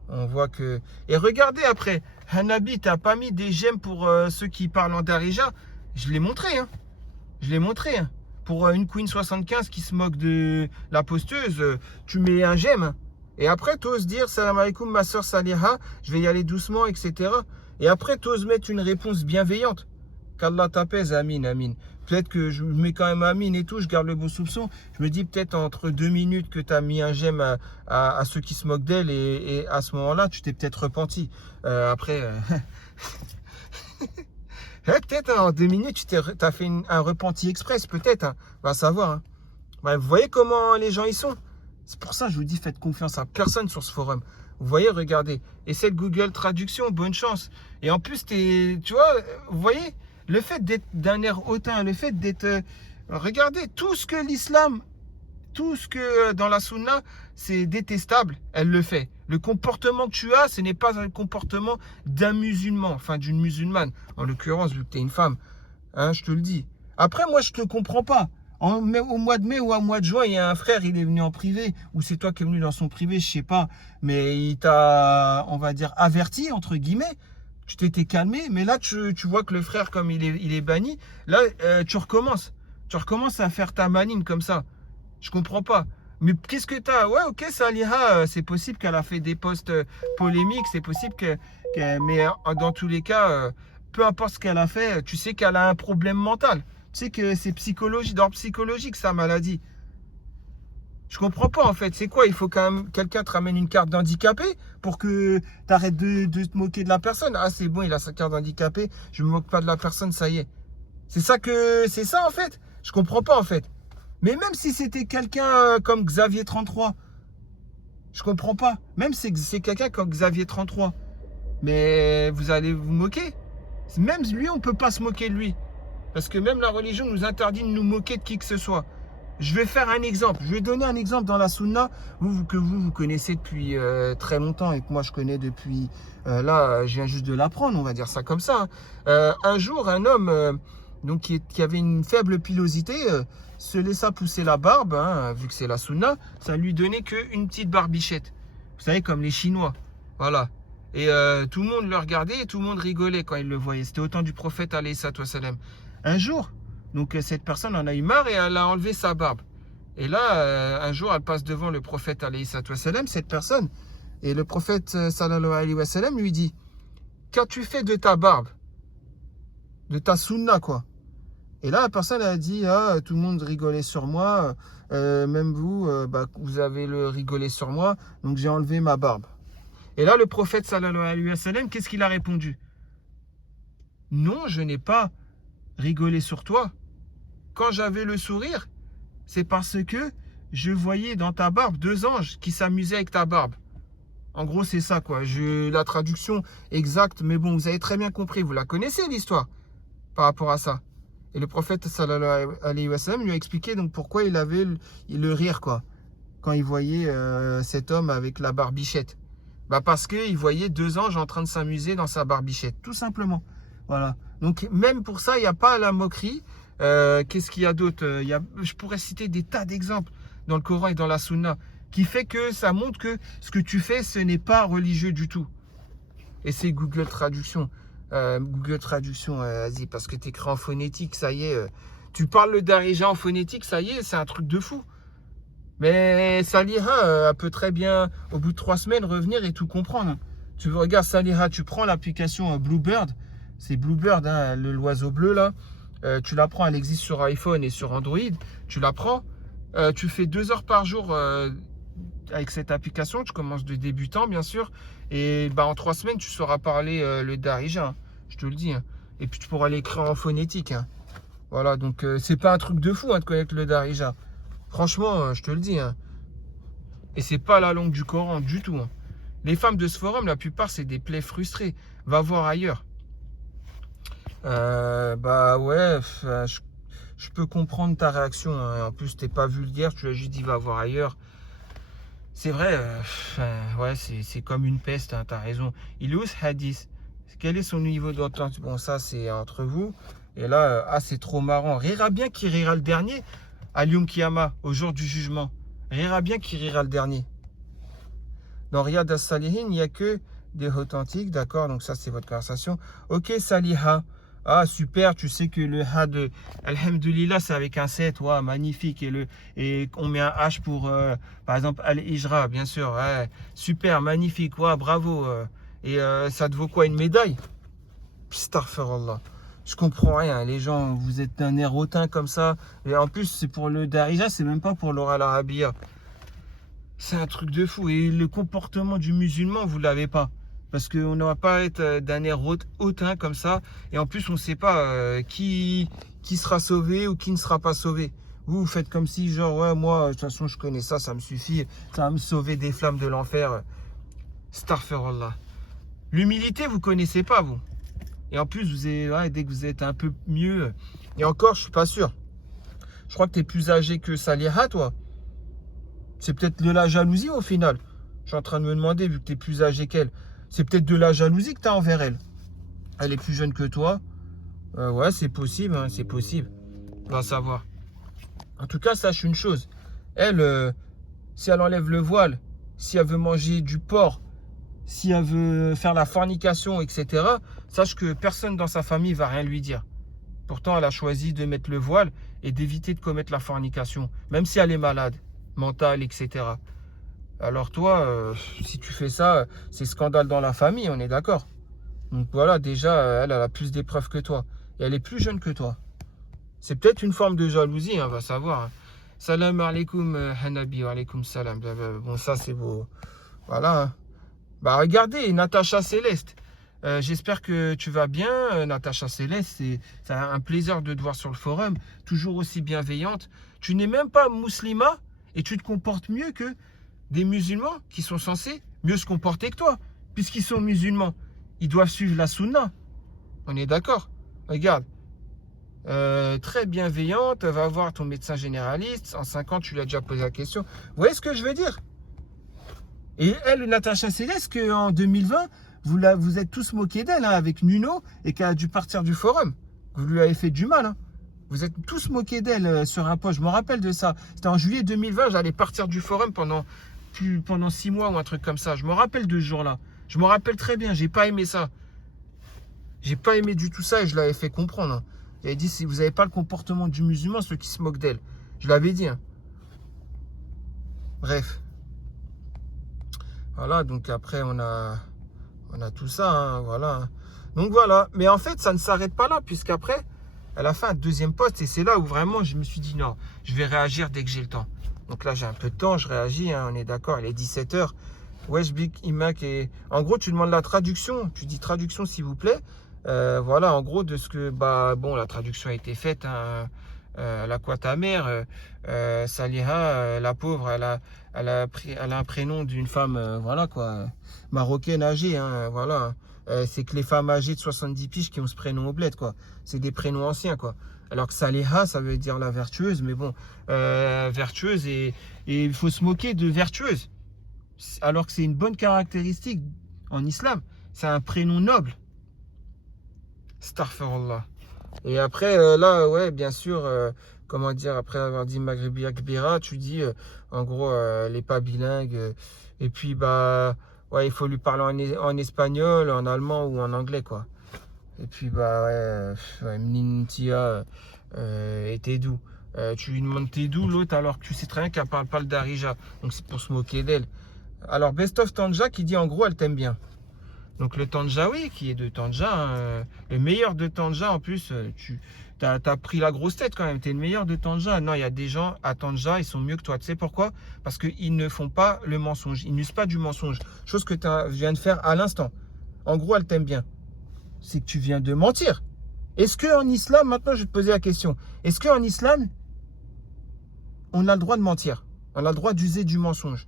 on voit que. Et regardez après, Hanabi, t'as pas mis des j'aime pour ceux qui parlent en darija. Je l'ai montré, hein. Je l'ai montré, hein. Pour une Queen 75 qui se moque de la posteuse, tu mets un j'aime. Et après, tu oses dire salam alaikum, ma soeur Saliha, je vais y aller doucement, etc. Et après, tu oses mettre une réponse bienveillante. Qu'Allah t'apaise, amin, amin. Peut-être que je mets quand même amin et tout, je garde le bon soupçon. Je me dis peut-être entre 2 minutes que tu as mis un j'aime à ceux qui se moquent d'elle et à ce moment-là, tu t'es peut-être repenti. Après. Peut-être en 2 minutes, tu as fait un repenti express, peut-être. Hein. On va savoir. Hein. Ouais, vous voyez comment les gens y sont. C'est pour ça que je vous dis, faites confiance à personne sur ce forum. Vous voyez, regardez. Et cette Google Traduction, bonne chance. Et en plus, tu vois, vous voyez, le fait d'être d'un air hautain, le fait d'être... regardez, tout ce que l'islam, tout ce que dans la sunna, c'est détestable, elle le fait. Le comportement que tu as, ce n'est pas un comportement d'un musulman, enfin d'une musulmane. En l'occurrence, vu que tu es une femme, hein, je te le dis. Après, moi, je te comprends pas. Au mois de mai ou au mois de juin, il y a un frère, il est venu en privé, ou c'est toi qui es venu dans son privé, je sais pas. Mais il t'a, on va dire, averti, entre guillemets. Tu t'étais calmé, mais là, tu vois que le frère, comme il est banni, là, tu recommences. Tu recommences à faire ta manine comme ça. Je comprends pas. Mais qu'est-ce que t'as? Ouais, ok, Saliha, c'est possible qu'elle a fait des posts polémiques, c'est possible mais dans tous les cas, peu importe ce qu'elle a fait, tu sais qu'elle a un problème mental. Tu sais que c'est d'ordre psychologique, sa maladie. Je comprends pas, en fait. C'est quoi? Il faut quand même quelqu'un te ramène une carte d'handicapé pour que tu arrêtes de te moquer de la personne. Ah, c'est bon, il a sa carte d'handicapé, je me moque pas de la personne, ça y est. C'est ça, en fait. Je comprends pas, en fait. Mais même si c'était quelqu'un comme Xavier 33, je comprends pas. Même si c'est quelqu'un comme Xavier 33, mais vous allez vous moquer. Même lui, on peut pas se moquer de lui. Parce que même la religion nous interdit de nous moquer de qui que ce soit. Je vais faire un exemple. Je vais donner un exemple dans la Sunna que vous connaissez depuis très longtemps et que moi je connais depuis. Là, je viens juste de l'apprendre, on va dire ça comme ça. Un jour, un homme donc qui avait une faible pilosité se laissa pousser la barbe, hein, vu que c'est la Sunna, ça lui donnait qu'une petite barbichette. Vous savez, comme les Chinois. Voilà. Et tout le monde le regardait et tout le monde rigolait quand il le voyait. C'était au temps du prophète, alayhi salatu wassalam. Un jour, donc cette personne en a eu marre et elle a enlevé sa barbe. Et là, un jour, elle passe devant le prophète, alayhi salatu wassalam, cette personne. Et le prophète, sallallahu alayhi wa sallam, lui dit, qu'as-tu fait de ta barbe? De ta sunna, quoi. Et là, la personne a dit, ah, tout le monde rigolait sur moi, même vous, vous avez rigolé sur moi, donc j'ai enlevé ma barbe. Et là, le prophète, sallallahu alayhi wa sallam, qu'est-ce qu'il a répondu? Non, je n'ai pas rigolé sur toi. Quand j'avais le sourire, c'est parce que je voyais dans ta barbe 2 anges qui s'amusaient avec ta barbe. En gros, c'est ça, quoi. La traduction exacte, mais bon, vous avez très bien compris, vous la connaissez, l'histoire, par rapport à ça. Et le prophète, sallallahu alayhi wa sallam, lui a expliqué donc pourquoi il avait le rire, quoi, quand il voyait cet homme avec la barbichette. Parce qu'il voyait 2 anges en train de s'amuser dans sa barbichette, tout simplement. Voilà. Donc, même pour ça, il n'y a pas la moquerie. Qu'est-ce qu'il y a d'autre? Je pourrais citer des tas d'exemples dans le Coran et dans la Sunna qui fait que ça montre que ce que tu fais, ce n'est pas religieux du tout. Et c'est Google Traduction. Google Traduction, vas-y, parce que tu écris en phonétique, ça y est. Tu parles le darija en phonétique, ça y est, c'est un truc de fou. Mais Saliha, elle peut très bien, au bout de 3 semaines, revenir et tout comprendre. Tu regardes Saliha, tu prends l'application Bluebird, c'est Bluebird, hein, l'oiseau bleu là. Tu la prends, elle existe sur iPhone et sur Android. Tu la prends, tu fais 2 heures par jour avec cette application. Tu commences de débutant, bien sûr. Et en 3 semaines, tu sauras parler le darija, hein, je te le dis. Hein. Et puis tu pourras l'écrire en phonétique. Hein. Voilà, donc c'est pas un truc de fou hein, de connaître le darija. Franchement, je te le dis. Hein. Et c'est pas la langue du Coran du tout. Hein. Les femmes de ce forum, la plupart, c'est des plaies frustrées. Va voir ailleurs. Ouais, je peux comprendre ta réaction. Hein. En plus, t'es pas vulgaire, tu as juste dit va voir ailleurs. C'est vrai, ouais, c'est comme une peste, hein, t'as raison. Il est où ce hadith? Quel est son niveau d'entente? Bon, ça, c'est entre vous. Et là, c'est trop marrant. Rira bien qui rira le dernier. Al-Yawm Kiyama, au jour du jugement. Rira bien qui rira le dernier. Dans Riyad as-Salihin, il n'y a que des authentiques, d'accord? Donc ça, c'est votre conversation. Ok, Saliha. Ah, super, tu sais que le ha de Alhamdulillah, c'est avec un 7, ouais, magnifique. Et on met un H pour, par exemple, Al-Ijra, bien sûr. Ouais, super, magnifique, ouais, bravo. Et ça te vaut quoi, une médaille? Astaghfirullah. Je comprends rien. Les gens, vous êtes un air hautain comme ça. Et en plus, c'est pour le Darija, c'est même pas pour l'oral arabia. C'est un truc de fou. Et le comportement du musulman, vous l'avez pas. Parce qu'on ne va pas être d'un air hautain comme ça. Et en plus, on ne sait pas qui sera sauvé ou qui ne sera pas sauvé. Vous faites comme si, genre, ouais, moi, de toute façon, je connais ça, ça me suffit. Ça va me sauver des flammes de l'enfer. Astaghfirullah. L'humilité, vous ne connaissez pas, vous. Et en plus, dès que vous êtes un peu mieux, et encore, je suis pas sûr. Je crois que tu es plus âgé que Saliha, toi. C'est peut-être de la jalousie au final. Je suis en train de me demander, vu que tu es plus âgé qu'elle, c'est peut-être de la jalousie que tu as envers elle. Elle est plus jeune que toi. Ouais, c'est possible, hein, c'est possible. On va savoir. En tout cas, sache une chose. Elle, si elle enlève le voile, si elle veut manger du porc, si elle veut faire la fornication, etc., sache que personne dans sa famille va rien lui dire. Pourtant, elle a choisi de mettre le voile et d'éviter de commettre la fornication, même si elle est malade, mentale, etc. Alors toi, si tu fais ça, c'est scandale dans la famille, on est d'accord. Donc voilà, déjà, elle a plus d'épreuves que toi. Et elle est plus jeune que toi. C'est peut-être une forme de jalousie, hein, on va savoir. Hein. Salam alaikum, Hanabi, alaikum salam. Bon, ça, c'est beau. Voilà. Hein. Regardez, Natacha Céleste. J'espère que tu vas bien, Natacha Céleste. C'est un plaisir de te voir sur le forum. Toujours aussi bienveillante. Tu n'es même pas musulmane et tu te comportes mieux que des musulmans qui sont censés mieux se comporter que toi. Puisqu'ils sont musulmans, ils doivent suivre la sunna. On est d'accord? Regarde. très bienveillante, va voir ton médecin généraliste. En 5 ans, tu lui as déjà posé la question. Vous voyez ce que je veux dire? Et elle, Natacha Céleste, qu'en 2020, vous êtes tous moqués d'elle, hein, avec Nuno, et qu'elle a dû partir du forum. Vous lui avez fait du mal. Hein. Vous êtes tous moqués d'elle sur un post. Je me rappelle de ça. C'était en juillet 2020, j'allais partir du forum pendant 6 mois ou un truc comme ça. Je me rappelle de ce jour-là. Je me rappelle très bien. J'ai pas aimé ça. J'ai pas aimé du tout ça et je l'avais fait comprendre. Hein. J'avais dit, si vous n'avez pas le comportement du musulman, ceux qui se moquent d'elle. Je l'avais dit. Hein. Bref. Voilà, donc après, on a tout ça. Hein, voilà. Donc voilà. Mais en fait, ça ne s'arrête pas là, puisqu'après, elle a fait un deuxième post et c'est là où vraiment je me suis dit, non, je vais réagir dès que j'ai le temps. Donc là, j'ai un peu de temps, je réagis. Hein, on est d'accord, il est 17h. Wesh Big Imak et en gros tu demandes la traduction, tu dis traduction s'il vous plaît. Voilà en gros de ce que bon la traduction a été faite. Hein, la quoi ta mère, Saliha, la pauvre, elle a un prénom d'une femme voilà quoi marocaine âgée. Hein, voilà. C'est que les femmes âgées de 70 piges qui ont ce prénom au bled quoi. C'est des prénoms anciens quoi. Alors que Saliha ça veut dire la vertueuse, mais bon vertueuse et il faut se moquer de vertueuse. Alors que c'est une bonne caractéristique en islam. C'est un prénom noble. Astaghfirullah. Et après, là, ouais, bien sûr, comment dire, après avoir dit Maghribi Akbira, tu dis, en gros, elle n'est pas bilingue. Et puis, ouais, il faut lui parler en espagnol, en allemand ou en anglais, quoi. Et puis, ouais, Mnintia et t'es d'où tu lui demandes t'es d'où l'autre alors que tu sais très bien qu'elle parle pas le Darija. Donc, c'est pour se moquer d'elle. Alors, Best of Tanja qui dit en gros, elle t'aime bien. Donc, le Tanjawi qui est de Tanja, hein, le meilleur de Tanja en plus, tu as pris la grosse tête quand même. Tu es le meilleur de Tanja. Non, il y a des gens à Tanja, ils sont mieux que toi. Tu sais pourquoi? Parce qu'ils ne font pas le mensonge. Ils n'usent pas du mensonge. Chose que je viens de faire à l'instant. En gros, elle t'aime bien. C'est que tu viens de mentir. Est-ce qu'en islam, maintenant je vais te poser la question, est-ce qu'en islam, on a le droit de mentir? On a le droit d'user du mensonge?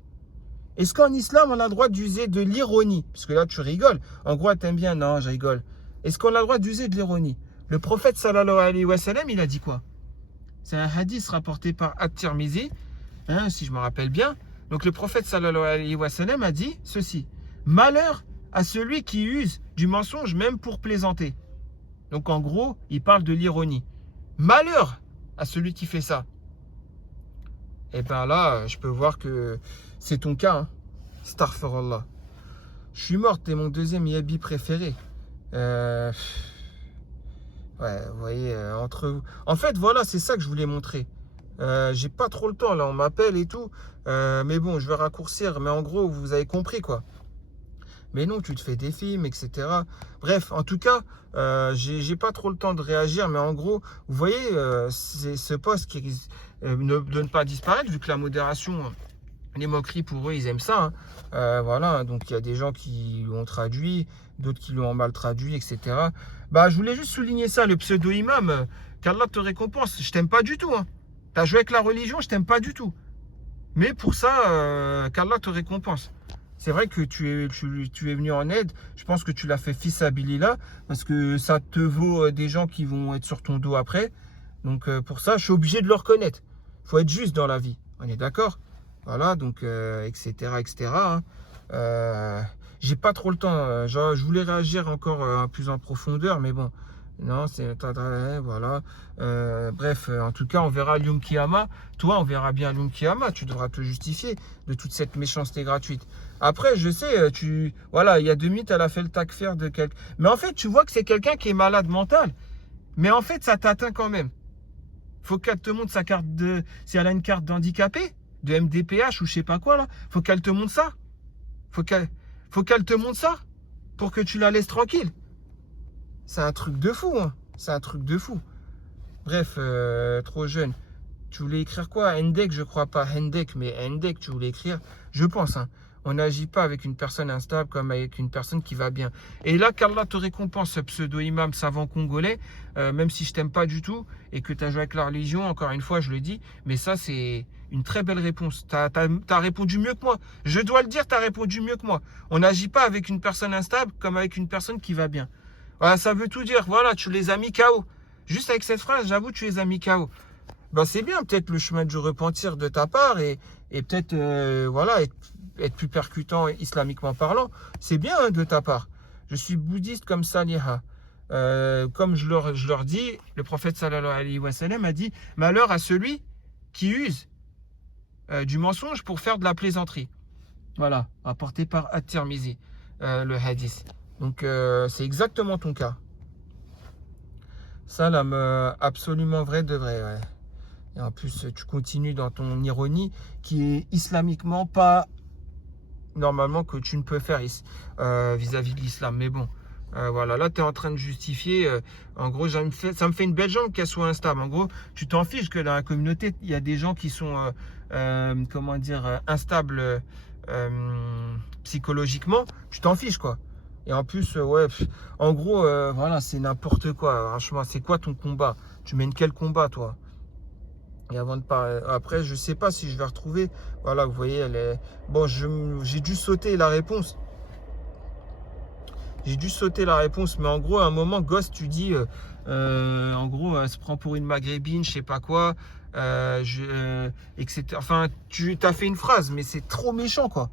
Est-ce qu'en islam, on a le droit d'user de l'ironie? Parce que là, tu rigoles. En gros, t'aimes bien. Non, je rigole. Est-ce qu'on a le droit d'user de l'ironie? Le prophète, sallallahu alayhi wa sallam, il a dit quoi? C'est un hadith rapporté par At-Tirmizi, hein, si je me rappelle bien. Donc, le prophète, sallallahu alayhi wa sallam, a dit ceci. Malheur à celui qui use du mensonge, même pour plaisanter. Donc, en gros, il parle de l'ironie. Malheur à celui qui fait ça. Et bien là, je peux voir que c'est ton cas. Hein. Astaghfirullah. Je suis mort, t'es mon deuxième yabi préféré. Ouais, vous voyez, entre vous. En fait, voilà, c'est ça que je voulais montrer. J'ai pas trop le temps, là, on m'appelle et tout. Mais bon, je vais raccourcir. Mais en gros, vous avez compris, quoi. Mais non, tu te fais des films, etc. Bref, en tout cas, j'ai pas trop le temps de réagir. Mais en gros, vous voyez, c'est ce poste qui risque de ne pas disparaître, vu que la modération, les moqueries, pour eux, ils aiment ça. Hein. Voilà, donc il y a des gens qui l'ont traduit, d'autres qui l'ont mal traduit, etc. Je voulais juste souligner ça, le pseudo-imam, qu'Allah te récompense. Je t'aime pas du tout. Hein. Tu as joué avec la religion, je t'aime pas du tout. Mais pour ça, qu'Allah te récompense. C'est vrai que tu es venu en aide. Je pense que tu l'as fait fils Abilillah parce que ça te vaut des gens qui vont être sur ton dos après. Donc pour ça, je suis obligé de le reconnaître. Il faut être juste dans la vie. On est d'accord? Voilà, donc etc. etc. Hein. J'ai pas trop le temps. Je voulais réagir encore plus en profondeur, mais bon. Non, c'est voilà. Bref, en tout cas, on verra Yom Kiyama. Toi, on verra bien Yom Kiyama. Tu devras te justifier de toute cette méchanceté gratuite. Après, je sais, voilà, il y a 2 minutes, elle a fait le tac-fer de quelqu'un. Mais en fait, tu vois que c'est quelqu'un qui est malade mental. Mais en fait, ça t'atteint quand même. Faut qu'elle te montre sa carte de. Si elle a une carte d'handicapé, de MDPH ou je sais pas quoi là, faut qu'elle te montre ça. Faut qu'elle te montre ça pour que tu la laisses tranquille. C'est un truc de fou, hein. C'est un truc de fou. Bref, trop jeune. Tu voulais écrire quoi? Hendek, je crois pas Hendek, mais Hendek, tu voulais écrire. Je pense, hein. On n'agit pas avec une personne instable comme avec une personne qui va bien. Et là, qu'Allah te récompense, ce pseudo-imam savant congolais, même si je t'aime pas du tout et que tu as joué avec la religion, encore une fois, je le dis, mais ça, c'est une très belle réponse. Tu as répondu mieux que moi. Je dois le dire, tu as répondu mieux que moi. On n'agit pas avec une personne instable comme avec une personne qui va bien. Voilà, ça veut tout dire. Voilà, tu les as mis KO. Juste avec cette phrase, j'avoue, tu les as mis KO. Bah, c'est bien, peut-être le chemin du repentir de ta part et peut-être voilà, être plus percutant islamiquement parlant. C'est bien hein, de ta part. Je suis bouddhiste comme Saliha. Comme je leur dis, le prophète sallallahu alayhi wa sallam a dit malheur à celui qui use du mensonge pour faire de la plaisanterie. Voilà, rapporté par At-Tirmizi, le hadith. Donc c'est exactement ton cas. Ça, là, absolument vrai de vrai. Ouais. Et en plus, tu continues dans ton ironie qui est islamiquement pas normalement que tu ne peux faire vis-à-vis de l'islam. Mais bon, voilà, là, tu es en train de justifier. En gros, ça me fait une belle jambe qu'elle soit instable. En gros, tu t'en fiches que dans la communauté, il y a des gens qui sont, comment dire, instables psychologiquement. Tu t'en fiches, quoi. Et en plus, ouais, en gros, voilà, c'est n'importe quoi. Franchement, c'est quoi ton combat? Tu mènes quel combat, toi? Et avant de parler, après, je sais pas si je vais retrouver. Voilà, vous voyez, elle est. Bon, j'ai dû sauter la réponse. J'ai dû sauter la réponse, mais en gros, à un moment, gosse, tu dis, en gros, elle se prend pour une maghrébine, je sais pas quoi, etc. Enfin, tu as fait une phrase, mais c'est trop méchant, quoi.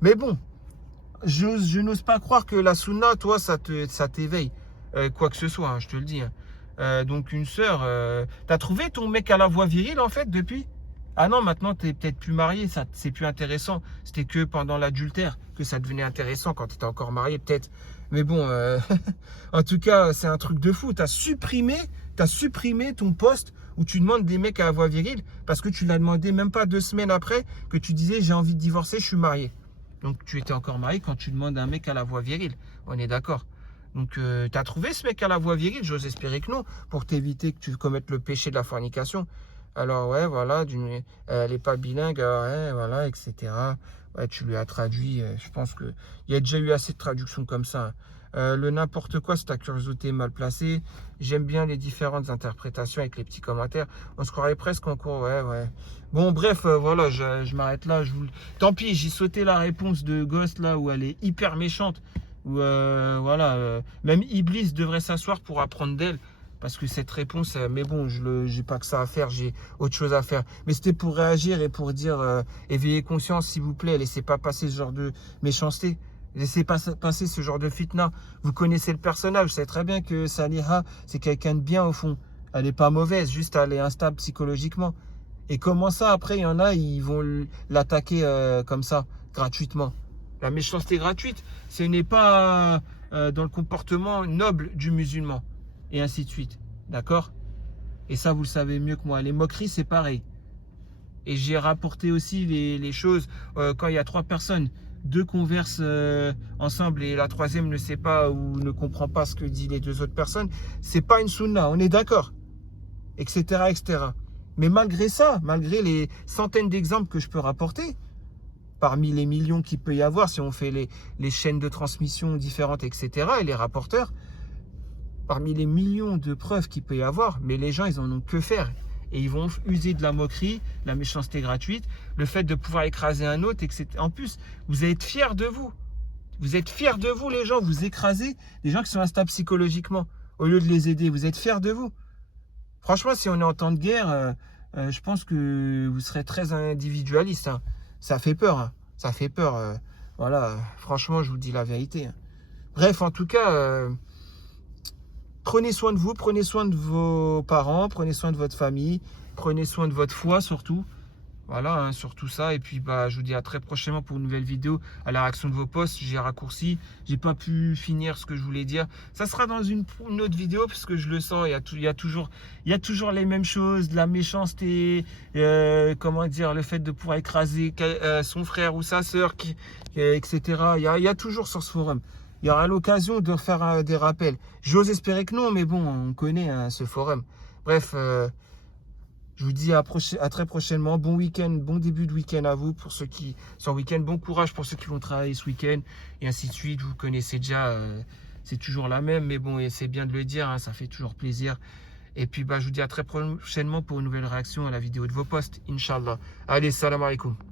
Mais bon. Je n'ose pas croire que la sunna, toi, ça t'éveille. Quoi que ce soit, hein, je te le dis. Hein. Donc une sœur, t'as trouvé ton mec à la voix virile en fait depuis? Ah non, maintenant t'es peut-être plus marié, ça c'est plus intéressant. C'était que pendant l'adultère que ça devenait intéressant quand t'étais encore marié peut-être. Mais bon, en tout cas, c'est un truc de fou. T'as supprimé ton poste où tu demandes des mecs à la voix virile parce que tu l'as demandé même pas 2 semaines après que tu disais j'ai envie de divorcer, je suis marié. Donc tu étais encore marié quand tu demandes un mec à la voix virile. On est d'accord. Donc tu as trouvé ce mec à la voix virile? J'ose espérer que non, pour t'éviter que tu commettes le péché de la fornication. Alors ouais, voilà, elle n'est pas bilingue, ouais, voilà, etc. Ouais, tu lui as traduit, je pense qu'il y a déjà eu assez de traductions comme ça. Hein. Le n'importe quoi, c'est ta curiosité mal placée. J'aime bien les différentes interprétations avec les petits commentaires. On se croirait presque en cours, ouais, ouais. Bon, bref, voilà, je m'arrête là. Tant pis, j'ai sauté la réponse de Ghost là où elle est hyper méchante. Où, voilà, même Iblis devrait s'asseoir pour apprendre d'elle. Parce que cette réponse, mais bon, j'ai pas que ça à faire, j'ai autre chose à faire. Mais c'était pour réagir et pour dire, éveillez conscience, s'il vous plaît, laissez pas passer ce genre de méchanceté. Laissez pas passer ce genre de fitna. Vous connaissez le personnage, vous savez très bien que Saliha, c'est quelqu'un de bien au fond. Elle n'est pas mauvaise, juste elle est instable psychologiquement. Et comment ça, après, il y en a, ils vont l'attaquer comme ça, gratuitement. La méchanceté gratuite, ce n'est pas dans le comportement noble du musulman. Et ainsi de suite. D'accord? Et ça, vous le savez mieux que moi. Les moqueries, c'est pareil. Et j'ai rapporté aussi les choses quand il y a 3 personnes. 2 conversent ensemble et la 3e ne sait pas ou ne comprend pas ce que disent les 2 autres personnes. C'est pas une sunna, on est d'accord. Etc., etc. Mais malgré ça, malgré les centaines d'exemples que je peux rapporter, parmi les millions qu'il peut y avoir, si on fait les chaînes de transmission différentes, etc., et les rapporteurs, parmi les millions de preuves qu'il peut y avoir, mais les gens, ils en ont que faire. Et ils vont user de la moquerie, la méchanceté gratuite, le fait de pouvoir écraser un autre, etc. En plus, vous êtes fiers de vous. Vous êtes fiers de vous, les gens. Vous écrasez des gens qui sont instables psychologiquement. Au lieu de les aider, vous êtes fiers de vous. Franchement, si on est en temps de guerre, je pense que vous serez très individualiste. Hein. Ça fait peur. Hein. Ça fait peur. Voilà, franchement, je vous dis la vérité. Hein. Bref, en tout cas... prenez soin de vous, prenez soin de vos parents, prenez soin de votre famille, prenez soin de votre foi surtout. Voilà, hein, surtout ça. Et puis, bah, je vous dis à très prochainement pour une nouvelle vidéo à la réaction de vos posts. J'ai raccourci, j'ai pas pu finir ce que je voulais dire. Ça sera dans une autre vidéo parce que je le sens. Il y a toujours les mêmes choses, de la méchanceté, comment dire, le fait de pouvoir écraser son frère ou sa sœur, etc. Il y a toujours sur ce forum. Il y aura l'occasion de faire des rappels. J'ose espérer que non, mais bon, on connaît hein, ce forum. Bref, je vous dis à très prochainement. Bon week-end, bon début de week-end à vous pour ceux qui sont en week-end. Bon courage pour ceux qui vont travailler ce week-end et ainsi de suite. Vous connaissez déjà, c'est toujours la même, mais bon, c'est bien de le dire, hein, ça fait toujours plaisir. Et puis, bah, je vous dis à très prochainement pour une nouvelle réaction à la vidéo de vos posts, Inch'Allah. Allez, salam alaikum.